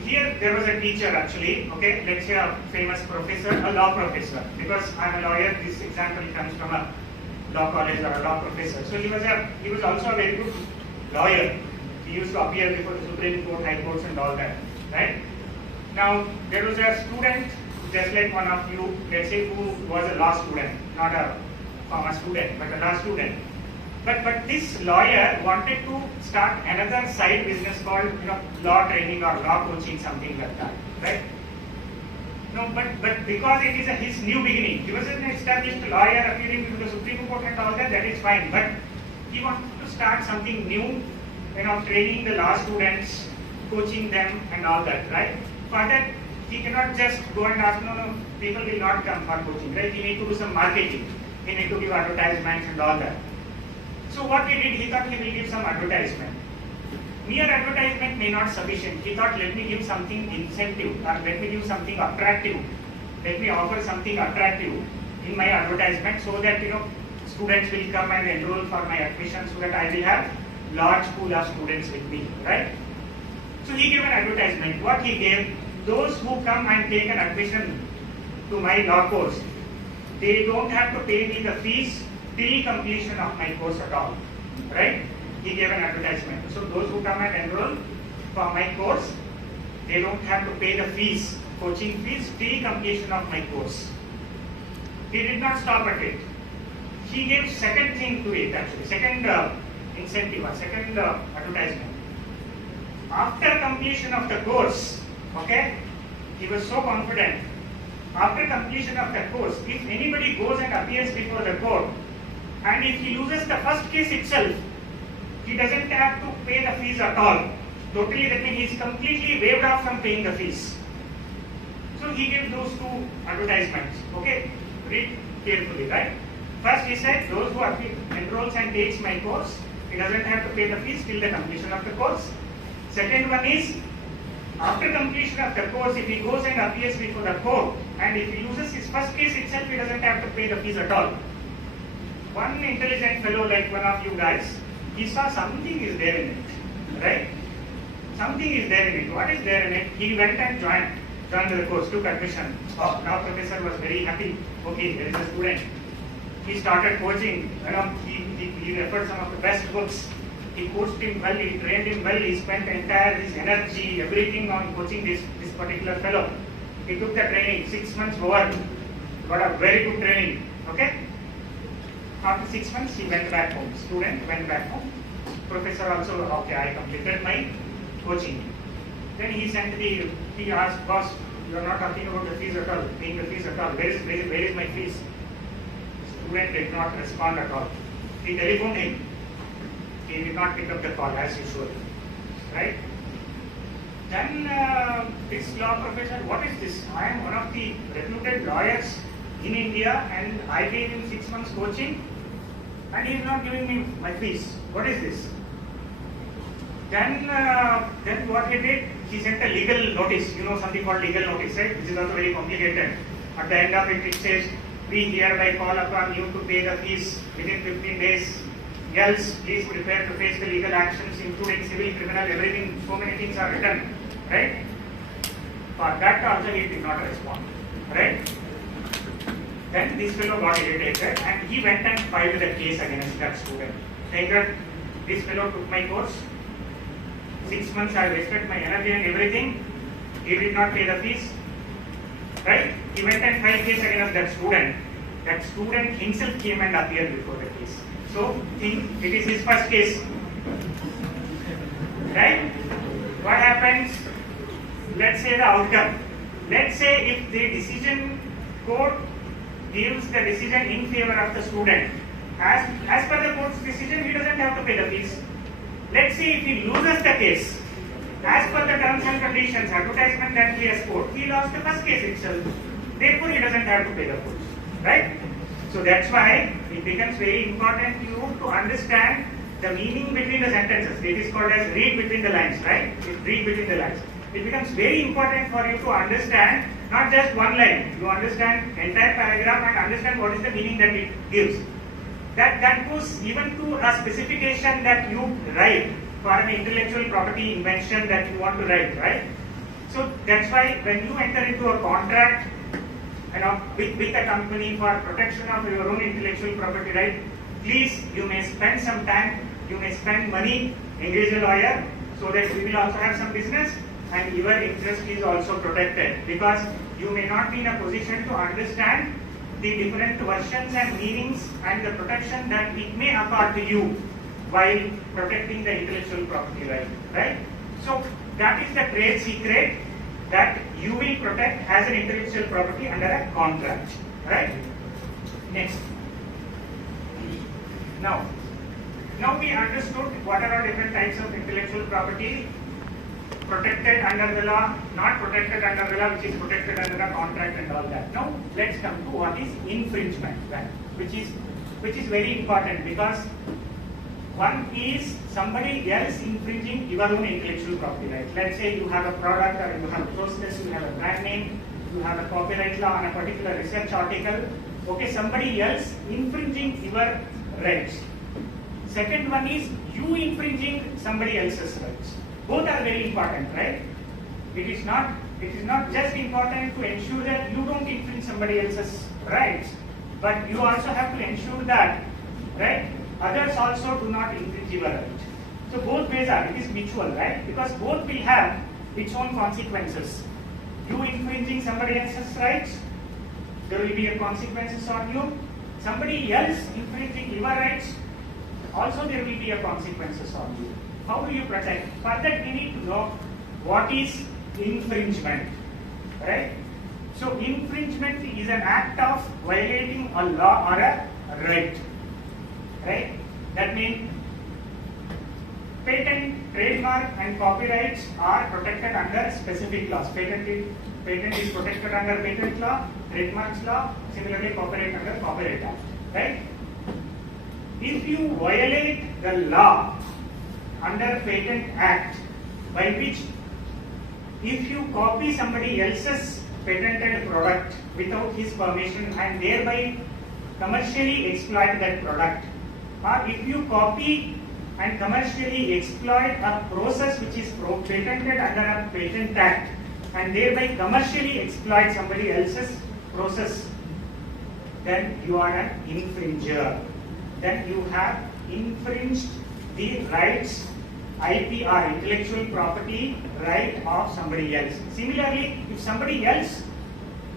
here there was a teacher actually, okay, let's say a famous professor, a law professor, because I'm a lawyer, this example comes from a law college or a law professor. So he was also a very good lawyer. He used to appear before the Supreme Court, High Courts and all that, right? Now, there was a student, just like one of you, let's say, who was a law student, not a former student, but a law student. But this lawyer wanted to start another side business called law training or law coaching, something like that, right? No, but because it is his new beginning, he was an established lawyer appearing to the Supreme Court and all that, that is fine. But he wanted to start something new, training the law students, coaching them and all that, right? For that, he cannot just go and ask, no, people will not come for coaching, right? He need to do some marketing, he need to give advertisements and all that. So what he did, he thought he will give some advertisement. Mere advertisement may not sufficient. He thought, let me give something incentive, or let me give something attractive. Let me offer something attractive in my advertisement so that students will come and enroll for my admission, so that I will have large pool of students with me, right? So he gave an advertisement. What he gave, those who come and take an admission to my law course, they don't have to pay me the fees till completion of my course at all. Right? He gave an advertisement. So those who come and enroll for my course, they don't have to pay the fees, coaching fees, till completion of my course. He did not stop at it. He gave second thing to it actually, second incentive or second advertisement. After completion of the course, okay, he was so confident. After completion of the course, if anybody goes and appears before the court, and if he loses the first case itself, he doesn't have to pay the fees at all. Totally, that means he is completely waived off from paying the fees. So he gave those two advertisements. Okay, read carefully, right? First he said, those who enrolls and takes my course, he doesn't have to pay the fees till the completion of the course. Second one is, after completion of the course, if he goes and appears before the court, and if he loses his first case itself, he doesn't have to pay the fees at all. One intelligent fellow like one of you guys, he saw something is there in it, right? Something is there in it. What is there in it? He went and joined the course, took admission. Oh, now professor was very happy. Okay, there is a student. He started coaching. He referred some of the best books. He coached him well, he trained him well, he spent entire his energy, everything on coaching this particular fellow. He took the training, 6 months over, got a very good training. Okay? After 6 months, he went back home. Student went back home. Professor also, okay, I completed my coaching. Then he asked, boss, you are not talking about the fees at all, paying the fees at all. Where is my fees? Student did not respond at all. He telephoned him. He did not pick up the call as usual. Right? Then this law professor, what is this? I am one of the reputed lawyers in India and I gave him 6 months coaching and he is not giving me my fees. What is this? Then what he did, he sent a legal notice. You know something called legal notice, right? This is also very complicated. At the end of it, it says, we hereby call upon you to pay the fees within 15 days. Else, please prepare to face the legal actions, including civil, criminal, everything. So many things are written, right? For that also he did not respond, right? Then this fellow got irritated and he went and filed a case against that student, saying that this fellow took my course, 6 months I wasted my energy and everything, he did not pay the fees, right? He went and filed case against that student. That student himself came and appeared before the case. So, think it is his first case, right? What happens? Let's say the outcome. Let's say if the decision court gives the decision in favor of the student, as per the court's decision, he doesn't have to pay the fees. Let's say if he loses the case, as per the terms and conditions, advertisement that he has put, he lost the first case itself. Therefore, he doesn't have to pay the fees, right? So that's why it becomes very important to you to understand the meaning between the sentences. It is called as read between the lines, right? Read between the lines. It becomes very important for you to understand not just one line. You understand entire paragraph and understand what is the meaning that it gives. That goes even to a specification that you write for an intellectual property invention that you want to write, right? So that's why when you enter into a contract with a company for protection of your own intellectual property right, please, you may spend some time, you may spend money, engage a lawyer, so that you will also have some business and your interest is also protected, because you may not be in a position to understand the different versions and meanings and the protection that it may accord to you while protecting the intellectual property right? So that is the trade secret that you will protect as an intellectual property under a contract, right? Next. Now we understood what are all different types of intellectual property protected under the law, not protected under the law, which is protected under a contract and all that. Now let's come to what is infringement, right? Which is very important, because one is somebody else infringing your own intellectual property right. Let's say you have a product or you have a process, you have a brand name, you have a copyright law on a particular research article. Okay, somebody else infringing your rights. Second one is you infringing somebody else's rights. Both are very important, right? It is not just important to ensure that you don't infringe somebody else's rights, but you also have to ensure that right? Others also do not infringe your right. So both ways are, it is mutual, right? Because both will have its own consequences. You infringing somebody else's rights, there will be a consequences on you. Somebody else infringing your rights, also there will be a consequences on you. How do you protect? For that we need to know what is infringement, right? So infringement is an act of violating a law or a right, right? That means patent, trademark and copyrights are protected under specific laws. Patent is protected under patent law, trademarks law, similarly copyright under copyright law, right? If you violate the law under Patent Act, by which if you copy somebody else's patented product without his permission and thereby commercially exploit that product, or if you copy and commercially exploit a process which is patented under a Patent Act and thereby commercially exploit somebody else's process, then you are an infringer. Then you have infringed the rights, IP or intellectual property right of somebody else. Similarly, if somebody else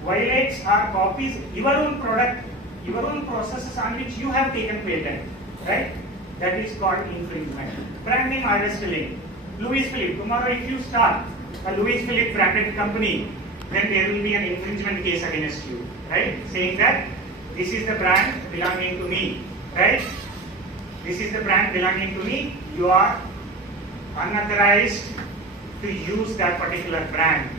violates or copies your own product, your own processes on which you have taken patent, right? That is called infringement. Brand name I was telling. Louis Philippe. Tomorrow if you start a Louis Philippe branded company, then there will be an infringement case against you, right? Saying that this is the brand belonging to me, right? This is the brand belonging to me. You are unauthorized to use that particular brand.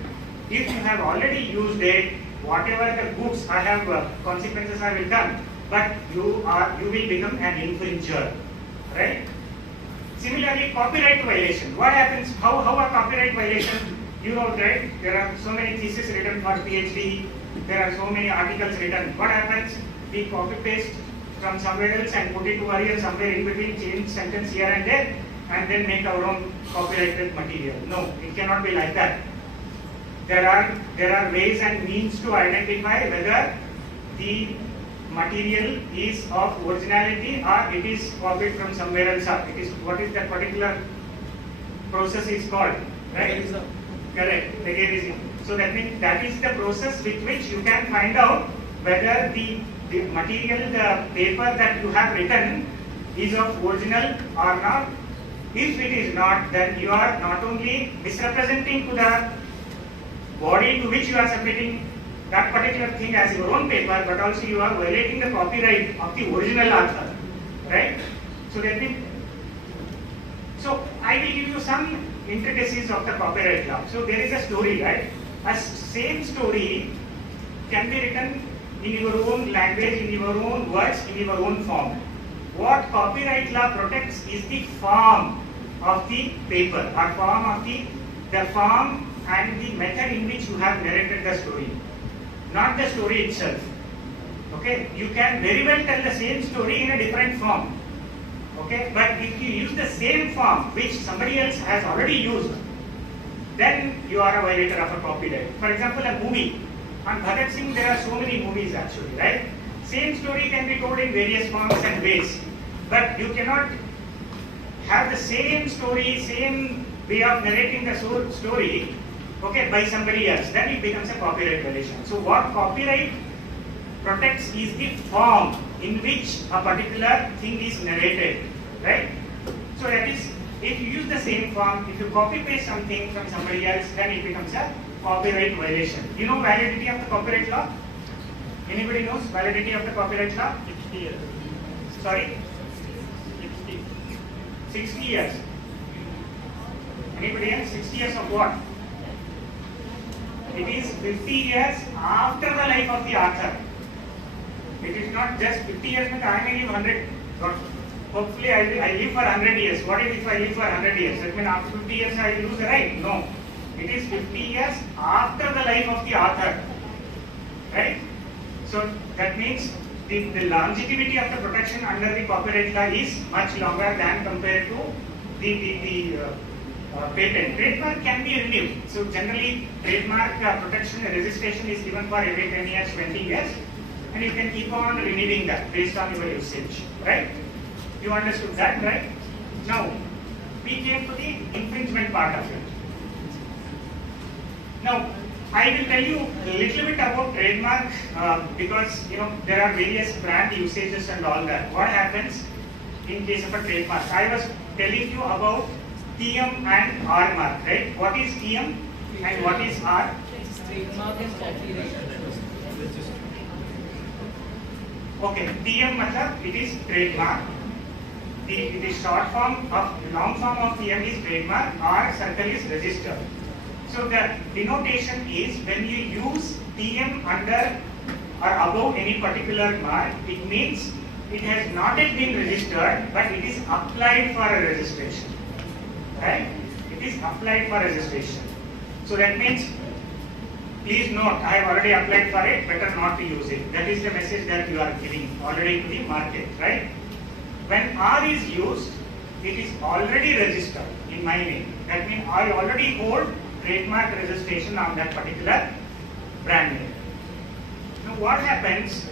If you have already used it, whatever the goods I have consequences I will come, but you will become an infringer, right? Similarly, copyright violation. What happens? How a copyright violation? You know, right? There are so many theses written for PhD. There are so many articles written. What happens? We copy paste from somewhere else and put it over here somewhere in between, change sentence here and there, and then make our own copyrighted material. No, it cannot be like that. There are ways and means to identify whether the material is of originality or it is copied from somewhere else. It is what is that particular process is called, right? Correct, plagiarism. So that means that is the process with which you can find out whether the material, the paper that you have written is of original or not. If it is not, then you are not only misrepresenting to the body to which you are submitting that particular thing as your own paper, but also you are violating the copyright of the original author, right? So that means, so I will give you some intricacies of the copyright law. So there is a story, right? A same story can be written in your own language, in your own words, in your own form. What copyright law protects is the form of the paper, or form of the form and the method in which you have narrated the story, not the story itself. Okay, you can very well tell the same story in a different form. Okay, but if you use the same form which somebody else has already used, then you are a violator of a copyright. For example, a movie. On Bhagat Singh, there are so many movies actually, right? Same story can be told in various forms and ways, but you cannot have the same story, same way of narrating the story, okay, by somebody else. Then it becomes a copyright violation. So what copyright protects is the form in which a particular thing is narrated, right? So that is, if you use the same form, if you copy paste something from somebody else, then it becomes a copyright violation. You know validity of the copyright law? Anybody knows validity of the copyright law? 60 years. Sorry? 60 years. Anybody else? 60 years of what? It is 50 years after the life of the author. It is not just 50 years, but I may live 100. But hopefully I live for 100 years. What if I live for 100 years? That means after 50 years I lose the right? No. It is 50 years after the life of the author. Right? So that means the longevity of the protection under the copyright law is much longer than compared to the patent. Trademark can be renewed. So generally trademark protection registration is given for every 10 years, 20 years, and you can keep on renewing that based on your usage, right? You understood that, right? Now, we came to the infringement part of it. Now, I will tell you a little bit about trademark because there are various brand usages and all that. What happens in case of a trademark? I was telling you about TM and R mark, right? What is TM and what is R? Trademark is copyright. Okay, TM matlab it is trademark. The short form of long form of TM is trademark. R circle is register. So the denotation is when you use TM under or above any particular mark, it means it has not yet been registered, but it is applied for a registration. Right? It is applied for registration. So that means, please note, I have already applied for it, better not to use it. That is the message that you are giving already to the market, right? When R is used, it is already registered in my name. That means I already hold trademark registration on that particular brand name. Now what happens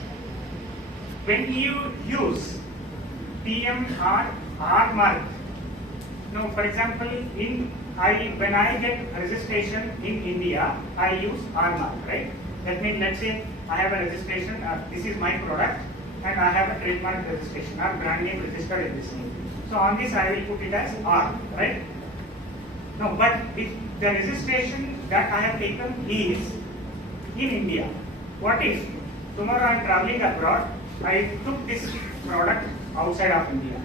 when you use TM or R mark? Now for example, when I get registration in India, I use R mark, right? That means let's say I have a registration, this is my product and I have a trademark registration or brand name registered in this name. So on this I will put it as R, right? No, but if the registration that I have taken is in India, what if tomorrow I am traveling abroad, I took this product outside of India,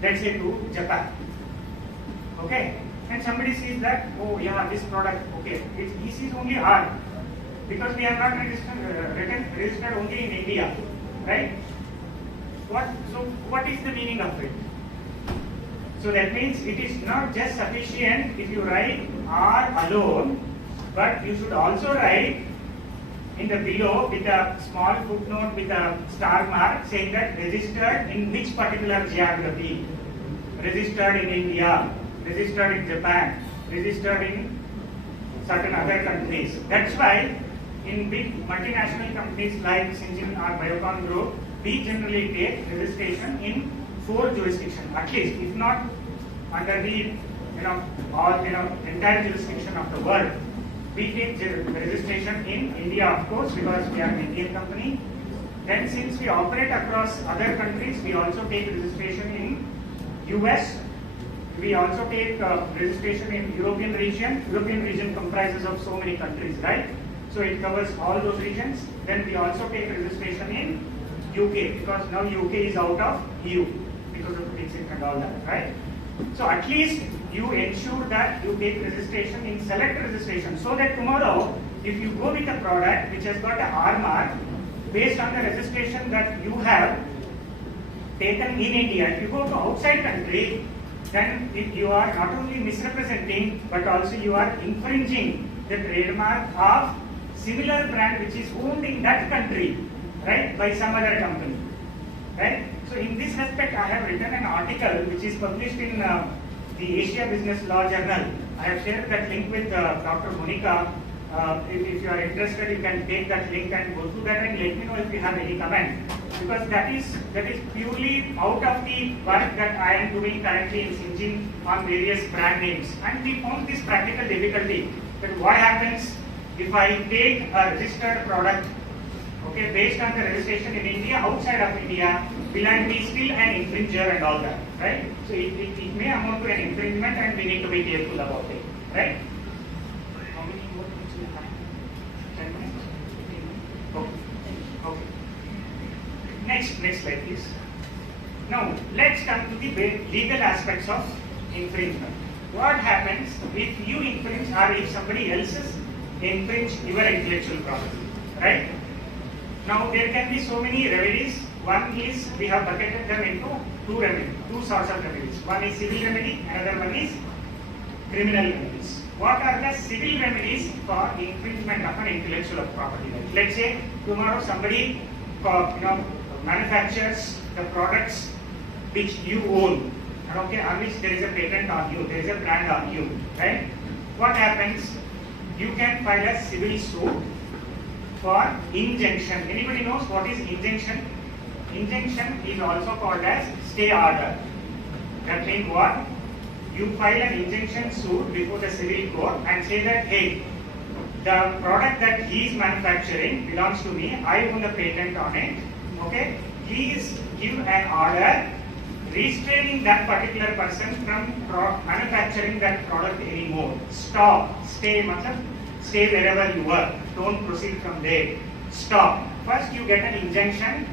let's say to Japan, okay, and somebody sees that, oh yeah, this product, okay, this is only R, because we have not registered only in India, right? So what is the meaning of it? So that means it is not just sufficient if you write R alone, but you should also write in the below with a small footnote with a star mark saying that registered in which particular geography, registered in India, registered in Japan, registered in certain other countries. That's why in big multinational companies like Syngene or Biocon Group, we generally take registration in 4 jurisdictions, at least, if not under the entire jurisdiction of the world. We take registration in India, of course, because we are an Indian company. Then since we operate across other countries, we also take registration in US. We also take registration in European region. European region comprises of so many countries, right? So it covers all those regions. Then we also take registration in UK, because now UK is out of EU because of Brexit and all that, right? So at least you ensure that you take registration in select registration, so that tomorrow if you go with a product which has got a R mark, based on the registration that you have taken in India, if you go to outside country, then you are not only misrepresenting but also you are infringing the trademark of similar brand which is owned in that country, right, by some other company, right? So in this respect, I have written an article which is published in the Asia Business Law Journal. I have shared that link with Dr. Monica. If you are interested, you can take that link and go through that and let me know if you have any comment. Because that is purely out of the work that I am doing currently in Syngene on various brand names. And we found this practical difficulty, that what happens if I take a registered product, okay, based on the registration in India, outside of India, will I be still an infringer and all that, right? So it may amount to an infringement and we need to be careful about it, right? How many more minutes we have? 10 minutes? Okay. Next slide please. Now let's come to the legal aspects of infringement. What happens if you infringe or if somebody else infringe your intellectual property, right? Now there can be so many remedies. One is we have bucketed them into two sorts of remedies. One is civil remedy, another one is criminal remedies. What are the civil remedies for infringement of an intellectual property? Let's say tomorrow somebody manufactures the products which you own, and okay, on which there is a patent on you, there is a brand on you, right? What happens? You can file a civil suit for injunction. Anybody knows what is injunction? injunction is also called as stay order. That means what? You file an injunction suit before the civil court and say that, hey, the product that he is manufacturing belongs to me, I own the patent on it, okay? Please give an order restraining that particular person from manufacturing that product anymore. Stop. Stay, stay wherever you were. Don't proceed from there. Stop. First you get an injunction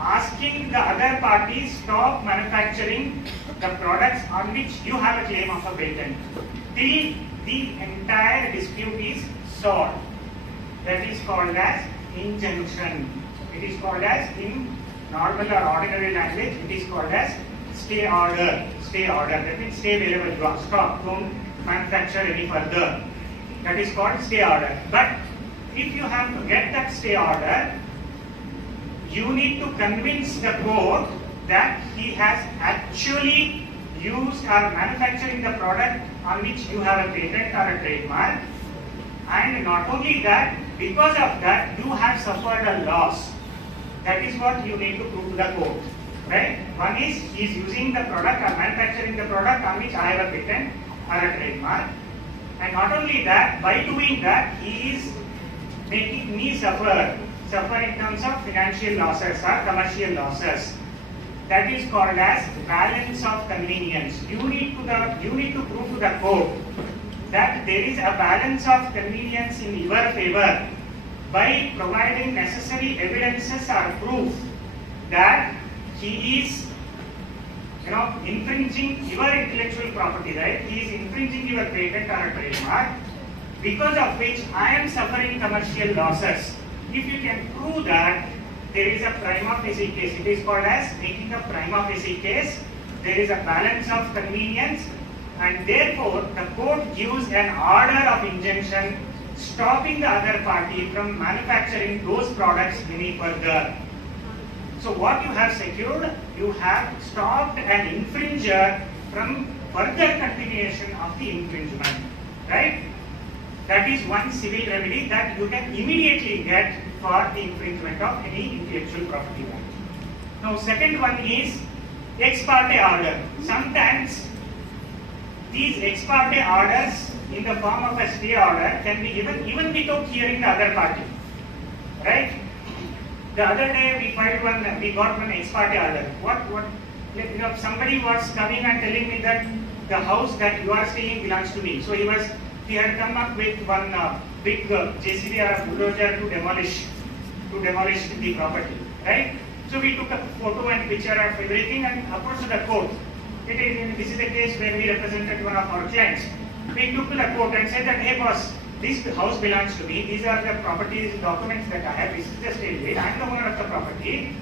asking the other party stop manufacturing the products on which you have a claim of a patent till the entire dispute is solved. That is called as injunction. It is called as, in normal or ordinary language, it is called as stay order. Stay order. That means stay wherever you are. Stop. Don't manufacture any further. That is called stay order. But if you have to get that stay order, you need to convince the court that he has actually used or manufacturing the product on which you have a patent or a trademark. And not only that, because of that, you have suffered a loss. That is what you need to prove to the court. Right? One is he is using the product or manufacturing the product on which I have a patent or a trademark. And not only that, by doing that, he is making me suffer in terms of financial losses or commercial losses. That is called as balance of convenience. You need to prove to the court that there is a balance of convenience in your favor by providing necessary evidences or proof that he is infringing your intellectual property, right? He is infringing your patent or a trademark, because of which I am suffering commercial losses. If you can prove that, there is a prima facie case. It is called as making a prima facie case. There is a balance of convenience, and therefore the court gives an order of injunction stopping the other party from manufacturing those products any further. So what you have secured, you have stopped an infringer from further continuation of the infringement, right? That is one civil remedy that you can immediately get for the infringement of any intellectual property right. Now second one is ex parte order. Sometimes these ex parte orders in the form of a stay order can be given even without hearing the other party, right? The other day we got one ex parte order. Somebody was coming and telling me that the house that you are staying belongs to me. So he had come up with one big JCB or a bulldozer to demolish the property, right? So we took a photo and picture of everything and approached the court. This is a case where we represented one of our clients. We took to the court and said that, hey boss, this house belongs to me. These are the properties documents that I have. This is the state date. I am the owner of the property.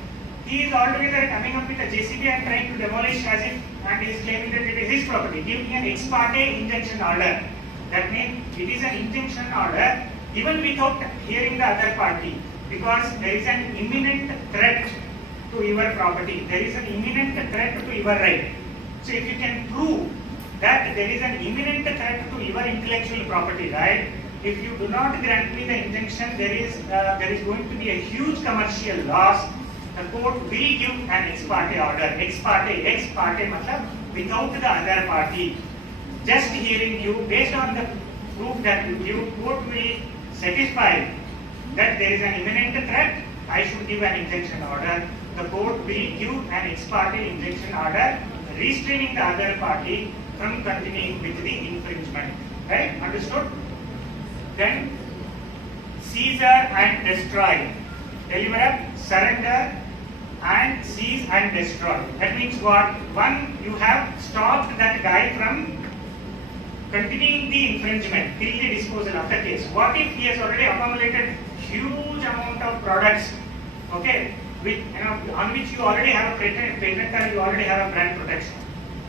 He is altogether coming up with a JCB and trying to demolish as if, and he is claiming that it is his property. Give me an ex parte injunction order. That means it is an injunction order even without hearing the other party, because there is an imminent threat to your property. There is an imminent threat to your right. So if you can prove that there is an imminent threat to your intellectual property right, if you do not grant me the injunction, there is going to be a huge commercial loss. The court will give an ex parte order. Ex parte matlab without the other party. Just hearing you, based on the proof that you give, court will satisfy that there is an imminent threat, I should give an injunction order. The court will give an ex parte injunction order restraining the other party from continuing with the infringement. Right? Understood? Then seizure and destroy. Deliver, surrender and seize and destroy. That means what? One, you have stopped that guy from continuing the infringement till the disposal of the case. What if he has already accumulated huge amount of products, okay, on which you already have a patent or you already have a brand protection?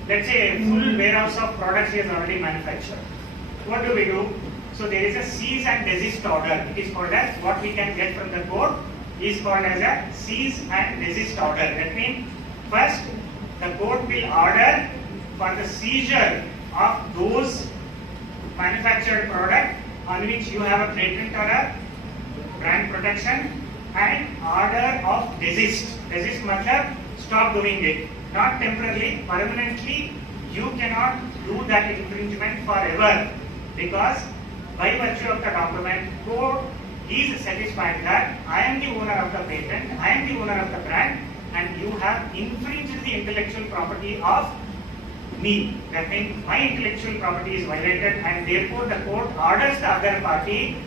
Let's say a full warehouse of products he has already manufactured. What do we do? So there is a cease and desist order. It is called as, what we can get from the court is called as a cease and desist order. That means first the court will order for the seizure of those manufactured product on which you have a patent or a brand protection, an order of desist. Desist matlab stop doing it. Not temporarily, permanently you cannot do that infringement forever, because by virtue of the document, court is satisfied that I am the owner of the patent, I am the owner of the brand, and you have infringed the intellectual property of me. That means my intellectual property is violated, and therefore the court orders the other party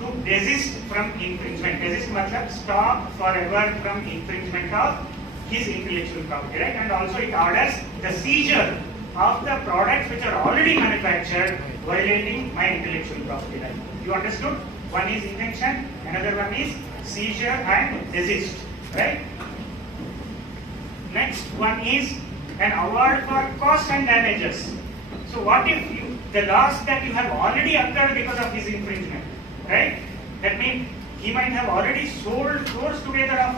to desist from infringement. Desist matlab stop forever from infringement of his intellectual property, right? And also it orders the seizure of the products which are already manufactured violating my intellectual property right. You understood? One is injunction, another one is seizure and desist, right? Next one is an award for cost and damages. So what if the loss that you have already occurred because of his infringement, right? That means he might have already sold crores together of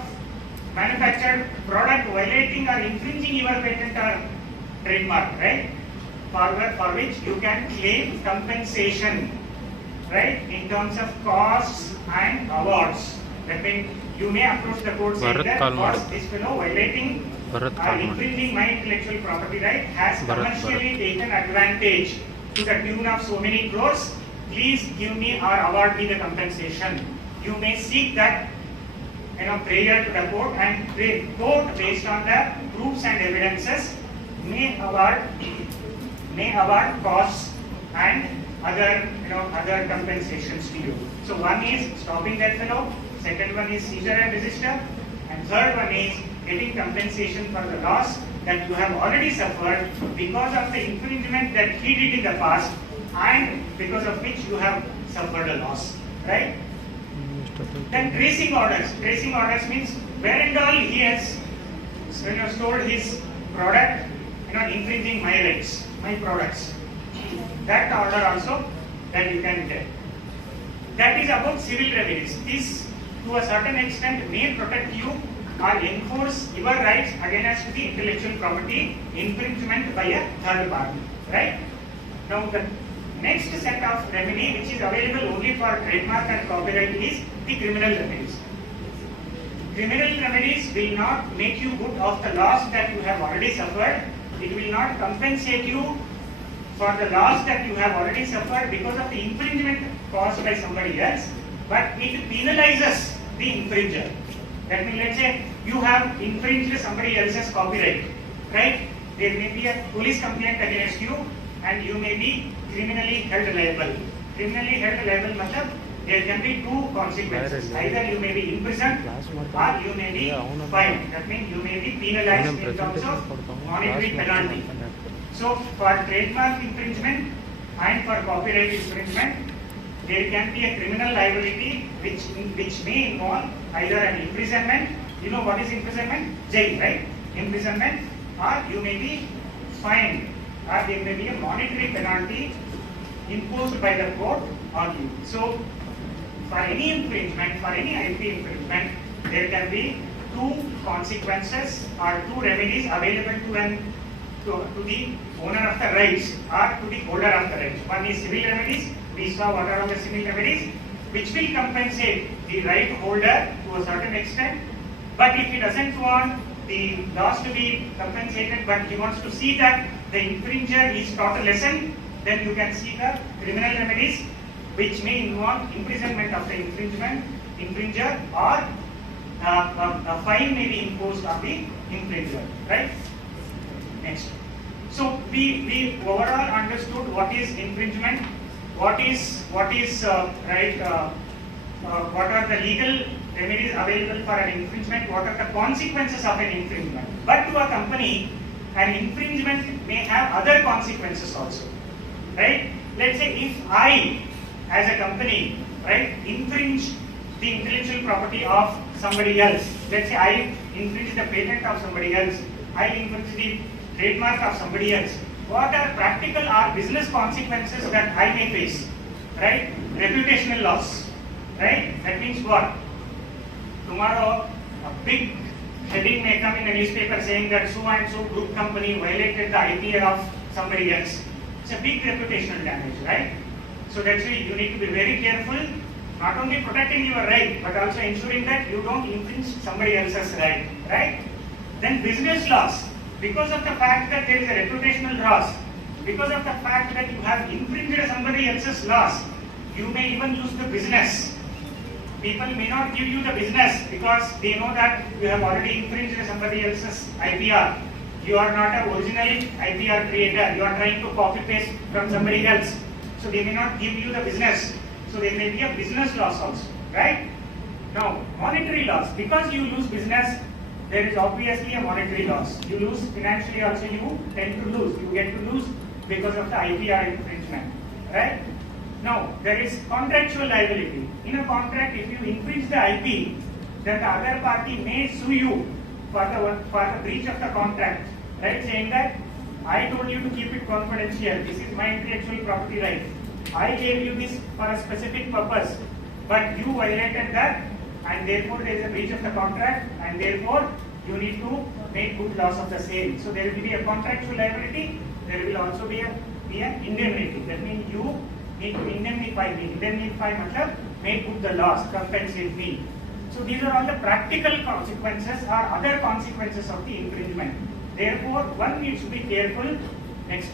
manufactured product violating or infringing your patent or trademark, right? For which you can claim compensation, right? In terms of costs and awards. That means you may approach the court saying that because this fellow violating or infringing my intellectual property right has commercially taken advantage to the tune of so many crores, please give me or award me the compensation. You may seek that prayer to the court, and the court based on the proofs and evidences may award costs and other compensations to you. So one is stopping that fellow, second one is seizure and resistor, and third one is getting compensation for the loss that you have already suffered because of the infringement that he did in the past and because of which you have suffered a loss, right? Then tracing orders. Tracing orders means where and all he has stored his product, infringing my rights, my products. That order also that you can get. That is about civil remedies. This, to a certain extent, may protect you or enforce your rights against the intellectual property infringement by a third party, right? Now the next set of remedy which is available only for trademark and copyright is the criminal remedies. Criminal remedies will not make you good of the loss that you have already suffered. It will not compensate you for the loss that you have already suffered because of the infringement caused by somebody else, but it penalizes the infringer. That means, let's say you have infringed somebody else's copyright, right? There may be a police complaint against you and you may be criminally held liable. Criminally held liable matlab there can be two consequences. Either you may be imprisoned or you may be fined. That means you may be penalized in terms of monetary penalty. So for trademark infringement and for copyright infringement, there can be a criminal liability which may involve either an imprisonment. You know what is imprisonment? Jail, right? Imprisonment, or you may be fined, or there may be a monetary penalty imposed by the court on you. So for any infringement, for any IP infringement, there can be two consequences or two remedies available to the owner of the rights or to the holder of the rights. One is civil remedies. We saw what are the civil remedies, which will compensate the right holder to a certain extent. But if he doesn't want the loss to be compensated, but he wants to see that the infringer is taught a lesson, then you can see the criminal remedies, which may involve imprisonment of the infringer, or a fine may be imposed on the infringer, right? Next. So we overall understood what is infringement, what are the legal remedies available for an infringement, what are the consequences of an infringement. But to a company, an infringement may have other consequences also, right? Let's say if I, as a company, right, infringe the intellectual property of somebody else. Let's say I infringe the patent of somebody else. I infringe the trademark of somebody else. What are practical or business consequences that I may face? Right? Reputational loss. Right? That means what? Tomorrow, a big heading may come in a newspaper saying that so and so group company violated the IP of somebody else. It's a big reputational damage, right? So that's why you need to be very careful not only protecting your right, but also ensuring that you don't infringe somebody else's right, right? Then business loss, because of the fact that there is a reputational loss, because of the fact that you have infringed somebody else's loss, you may even lose the business. People may not give you the business because they know that you have already infringed somebody else's IPR. You are not an original IPR creator. You are trying to copy paste from somebody else. So they may not give you the business. So there may be a business loss also, right? Now, monetary loss. Because you lose business, there is obviously a monetary loss. You lose financially also, you tend to lose. You get to lose because of the IPR infringement, right? Now, there is contractual liability. In a contract, if you infringe the IP, then the other party may sue you for the breach of the contract, right? Saying that I told you to keep it confidential. This is my intellectual property right. I gave you this for a specific purpose, but you violated that, and therefore there is a breach of the contract, and therefore you need to make good loss of the same. So there will be a contractual liability. There will also be an indemnity. That means you need to indemnify me. Indemnify matlab make good the loss, compensate me. So these are all the practical consequences or other consequences of the infringement. Therefore, one needs to be careful. Next,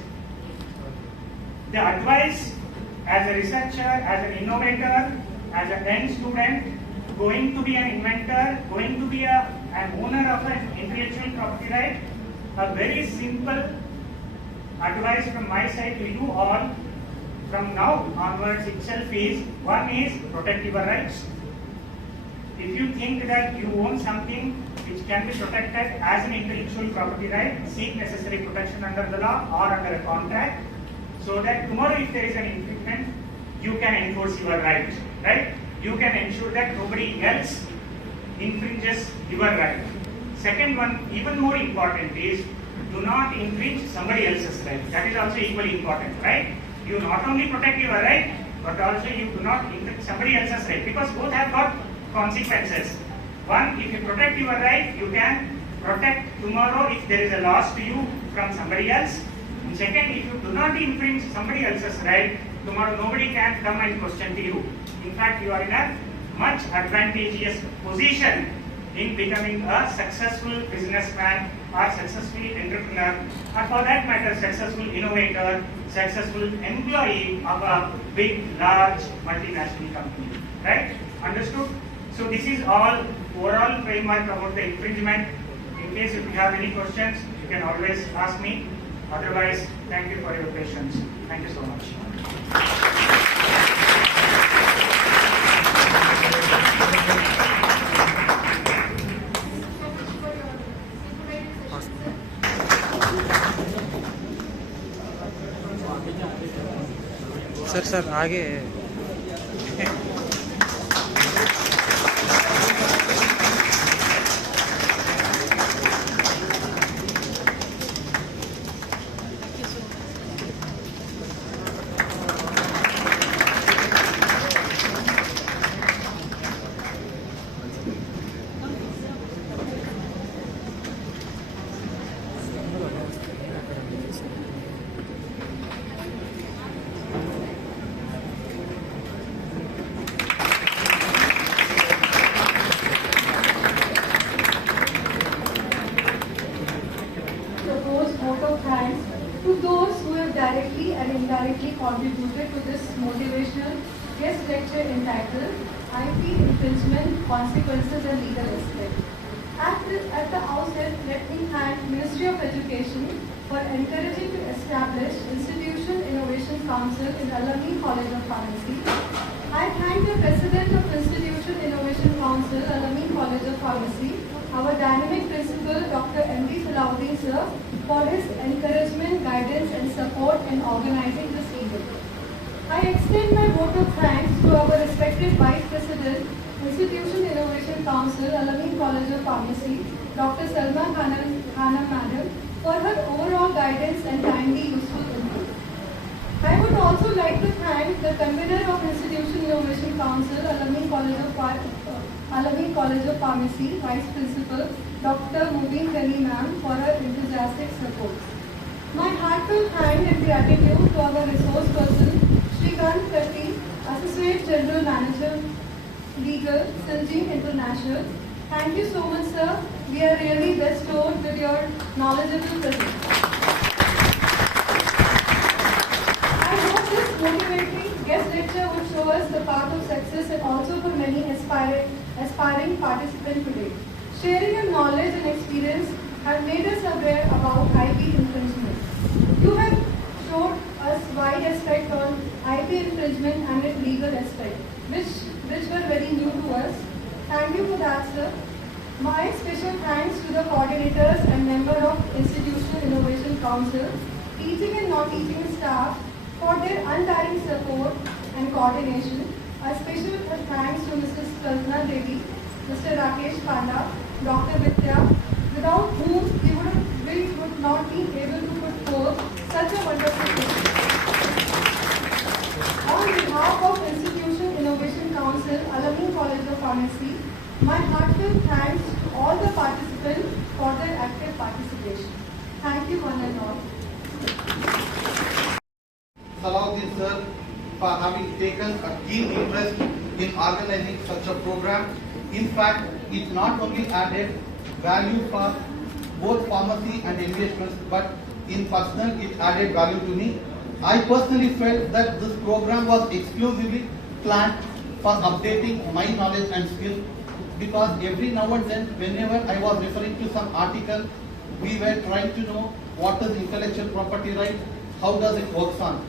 the advice as a researcher, as an innovator, as a then student, going to be an inventor, going to be an owner of an intellectual property right, a very simple advice from my side to you all from now onwards itself is, one is protect your rights. If you think that you own something which can be protected as an intellectual property right, seek necessary protection under the law or under a contract, so that tomorrow if there is an infringement, you can enforce your right, right? You can ensure that nobody else infringes your right. Second one, even more important, is do not infringe somebody else's right. That is also equally important, right? You not only protect your right, but also you do not infringe somebody else's right, because both have got consequences. One, if you protect your right, you can protect tomorrow if there is a loss to you from somebody else. And second, if you do not infringe somebody else's right, tomorrow nobody can come and question to you. In fact, you are in a much advantageous position in becoming a successful businessman or successful entrepreneur, or for that matter, successful innovator, successful employee of a big, large multinational company. Right? Understood? So this is all overall framework about the infringement. In case if you have any questions, you can always ask me. Otherwise, thank you for your patience. Thank you so much. Sir आगे directly and indirectly contributed to this motivational guest lecture entitled IP Infringement, Consequences and Legal Aspect. At the outset, let me thank Ministry of Education for encouraging to establish Institution Innovation Council in Al-Ameen College of Pharmacy. I thank the President of Institution Innovation Council, Al-Ameen College of Pharmacy, our dynamic principal, Dr. M.D. Salahuddin sir, for his encouragement, guidance and support in organizing this event. I extend my vote of thanks to our respected Vice President, Institution Innovation Council, Al-Ameen College of Pharmacy, Dr. Salma Khanam Madam, for her overall guidance and timely useful input. I would also like to thank the convener of Institution Innovation Council, Al-Ameen College of Pharmacy, Vice Principal, Dr. Mubin Ghani ma'am, for her enthusiastic support. My heartfelt thanks and gratitude to our resource person, Shreekant Katti, Associate General Manager, Legal, Syngene International. Thank you so much, sir. We are really bestowed with your knowledgeable presence. I hope this motivating guest lecture would show us the path of success and also for many aspiring participants today. Sharing your knowledge and experience have made us aware about IP infringement. You have showed us wide aspect on IP infringement and its legal aspect, which were very new to us. Thank you for that, sir. My special thanks to the coordinators and member of Institutional Innovation Council, teaching and non-teaching staff for their untiring support and coordination. A special thanks to Mrs. Kalpana Devi, Mr. Rakesh Panda, Dr. Vidya, without whom we would not be able to put forth such a wonderful project. On behalf of Institutional Innovation Council, Al-Ameen College of Pharmacy, my heartfelt thanks to all the participants for their active participation. Thank you one and all. Salahuddin sir for having taken a keen interest in organizing such a program. In fact, it not only added value for both pharmacy and engagements, but in personal it added value to me. I personally felt that this program was exclusively planned for updating my knowledge and skills, because every now and then, whenever I was referring to some article, we were trying to know what is intellectual property right, how does it work on.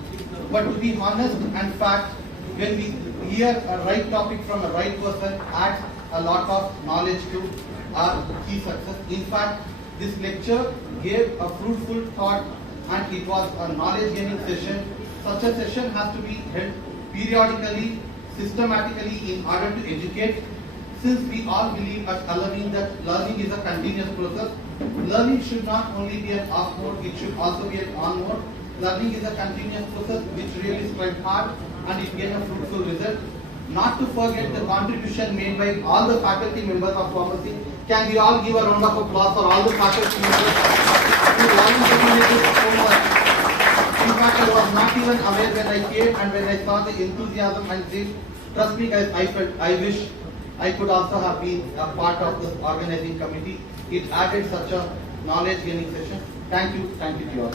But to be honest and fact, when we hear a right topic from a right person, adds a lot of knowledge to our key success. In fact, this lecture gave a fruitful thought and it was a knowledge gaining session. Such a session has to be held periodically, systematically in order to educate. Since we all believe at Al-Ameen that learning is a continuous process, learning should not only be an off mode, it should also be an on mode. Learning is a continuous process which really strives hard and it gains a fruitful result. Not to forget the contribution made by all the faculty members of pharmacy. Can we all give a round of applause for all the faculty members who voluntarily did so much. In fact, I was not even aware when I came and when I saw the enthusiasm and zeal. Trust me guys, I wish I could also have been a part of this organizing committee. It added such a knowledge gaining session. Thank you to you all.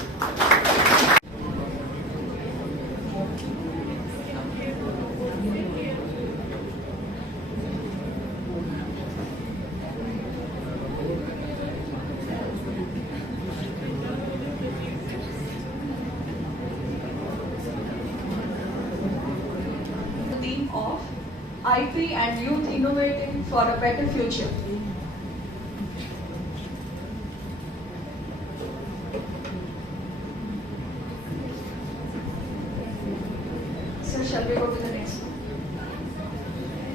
The theme of IP and youth innovating for a better future. So shall we go to the next one?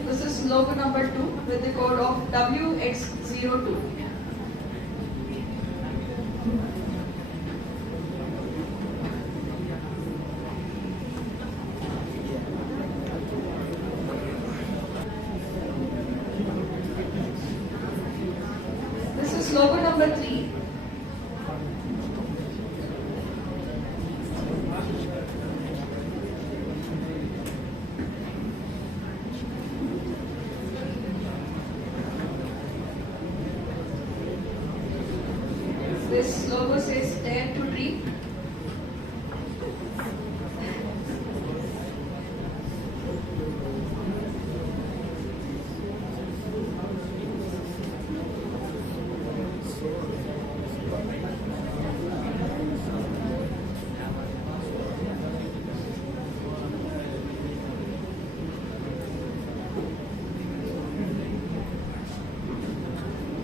This is logo number 2 with the code of WX02. This is logo number 3. This logo says Dare to Dream.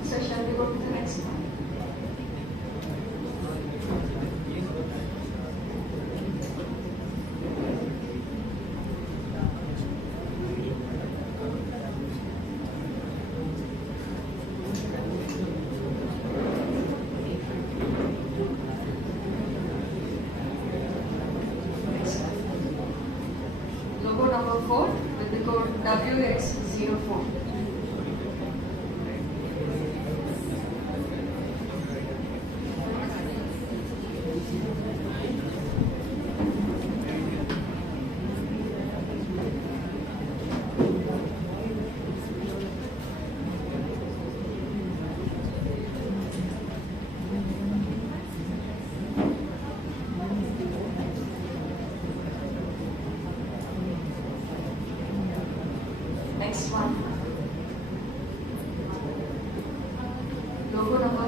So shall we go to the next one? Logo number 4 with the code WX04.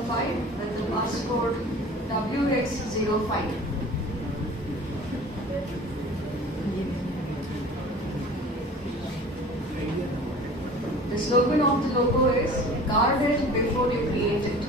5 with the passcode WX05. The slogan of the logo is guard it before you create it.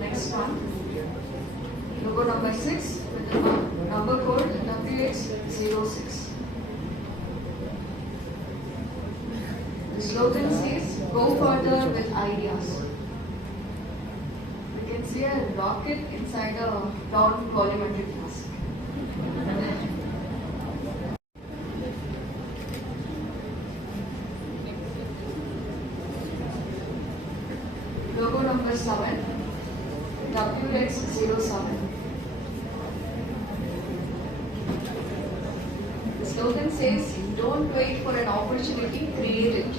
Next one, logo number 6 with the number code WX06. The slogan says, go further with ideas. We can see a rocket inside a round volumetric flask. Logo number 7, WX07. The slogan says, don't wait for an opportunity, create it.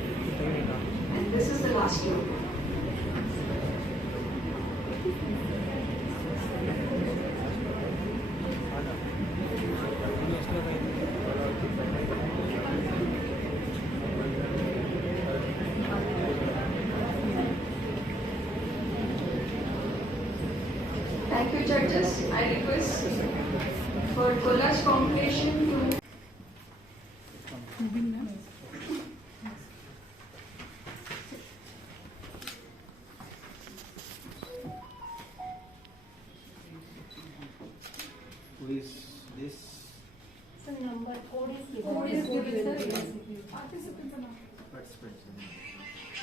And this is the last logo. Thank you, judges. I request for collage competition to Who is this? Sir, number code is given. Code is given, sir. Participants are not. Participants.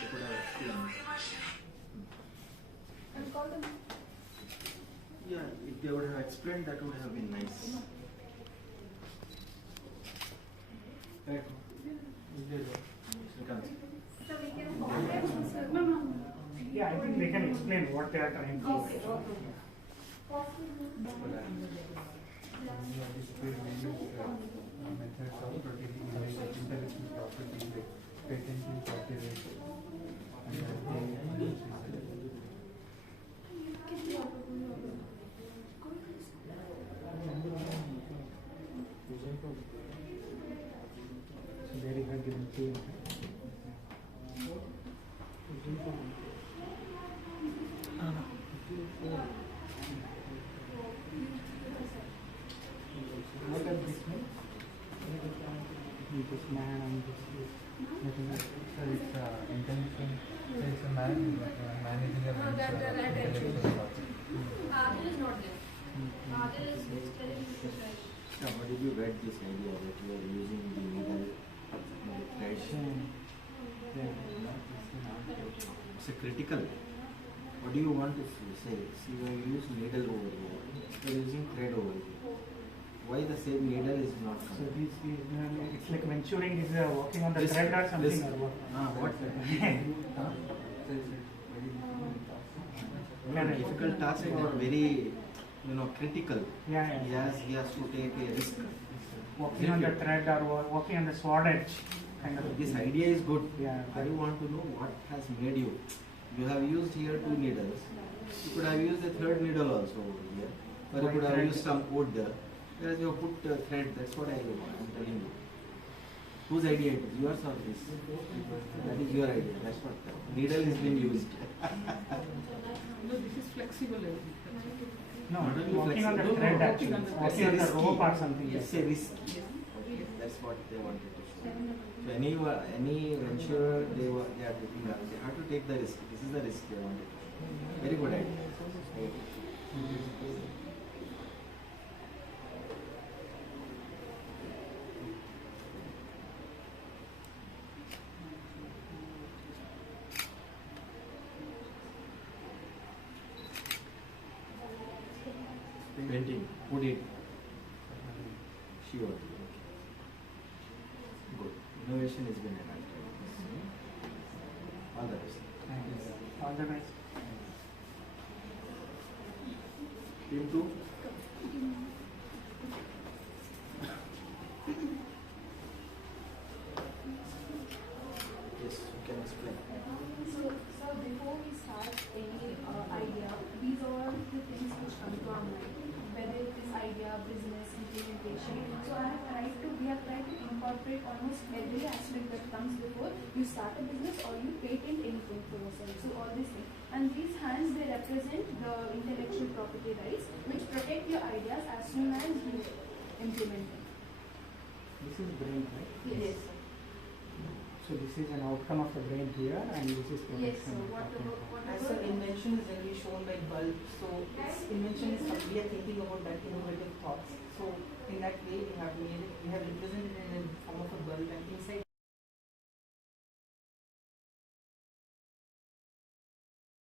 They could have explained. I'll call them. Yeah, if they would have explained, that would have been nice. Right. Shreekant. So we can call them, sir. No. Yeah, I think they can explain what they are trying to Okay. Methods of protecting intellectual property like patenting, copyright, so there you have given two. Look at this one. This man and this so it's intention. So it's a man managing a intellectual property. Adil is not there. Adil is telling me to try. Now, how did you get this idea that you are using the needle thread? It's a critical. What do you want to say? See, you have used needle over here. You are using thread over here. Why the same needle is not So coming? this is, it's like venturing is working on the This- thread or something this- or what? What? Huh? Very difficult task or very, critical. Yeah. He has to take a risk. Walking on the thread or walking on the sword edge kind of. This idea is good. Yeah. I want to know what has made you. You have used here 2 needles. You could have used a 3rd needle also over here. Or you Why could have thread? used some wood. Whereas you have put thread. That's what I am telling you. Whose idea it is? Yours or this? That is your idea. That's what needle is being used. No, this is flexible. No, Not only walking on the flexible. thread No, actually. walking on the Walking on the risky. rope or something. It's a risk. That's what they wanted to show. So any venture they are taking up, they have to take the risk. This is the risk they wanted to show. Very good idea. Painting, put it. She only. Okay. Good. Innovation has been enhanced. All the best. Thank you, sir. All the best. Team 2. Yes, you can explain. So before we start any idea, these are the things which come to our mind. Whether it is idea, business, implementation. So we have tried to incorporate almost every aspect that comes before you start a business or you patent anything for yourself. So all these things. And these hands, they represent the intellectual property rights which protect your ideas as soon as you implement them. This is brain, right? Yes. So this is an outcome of the brain here, and this is protection. Yes, so As an invention is generally shown by bulb, so its invention is we are thinking about that innovative thoughts. So in that way we have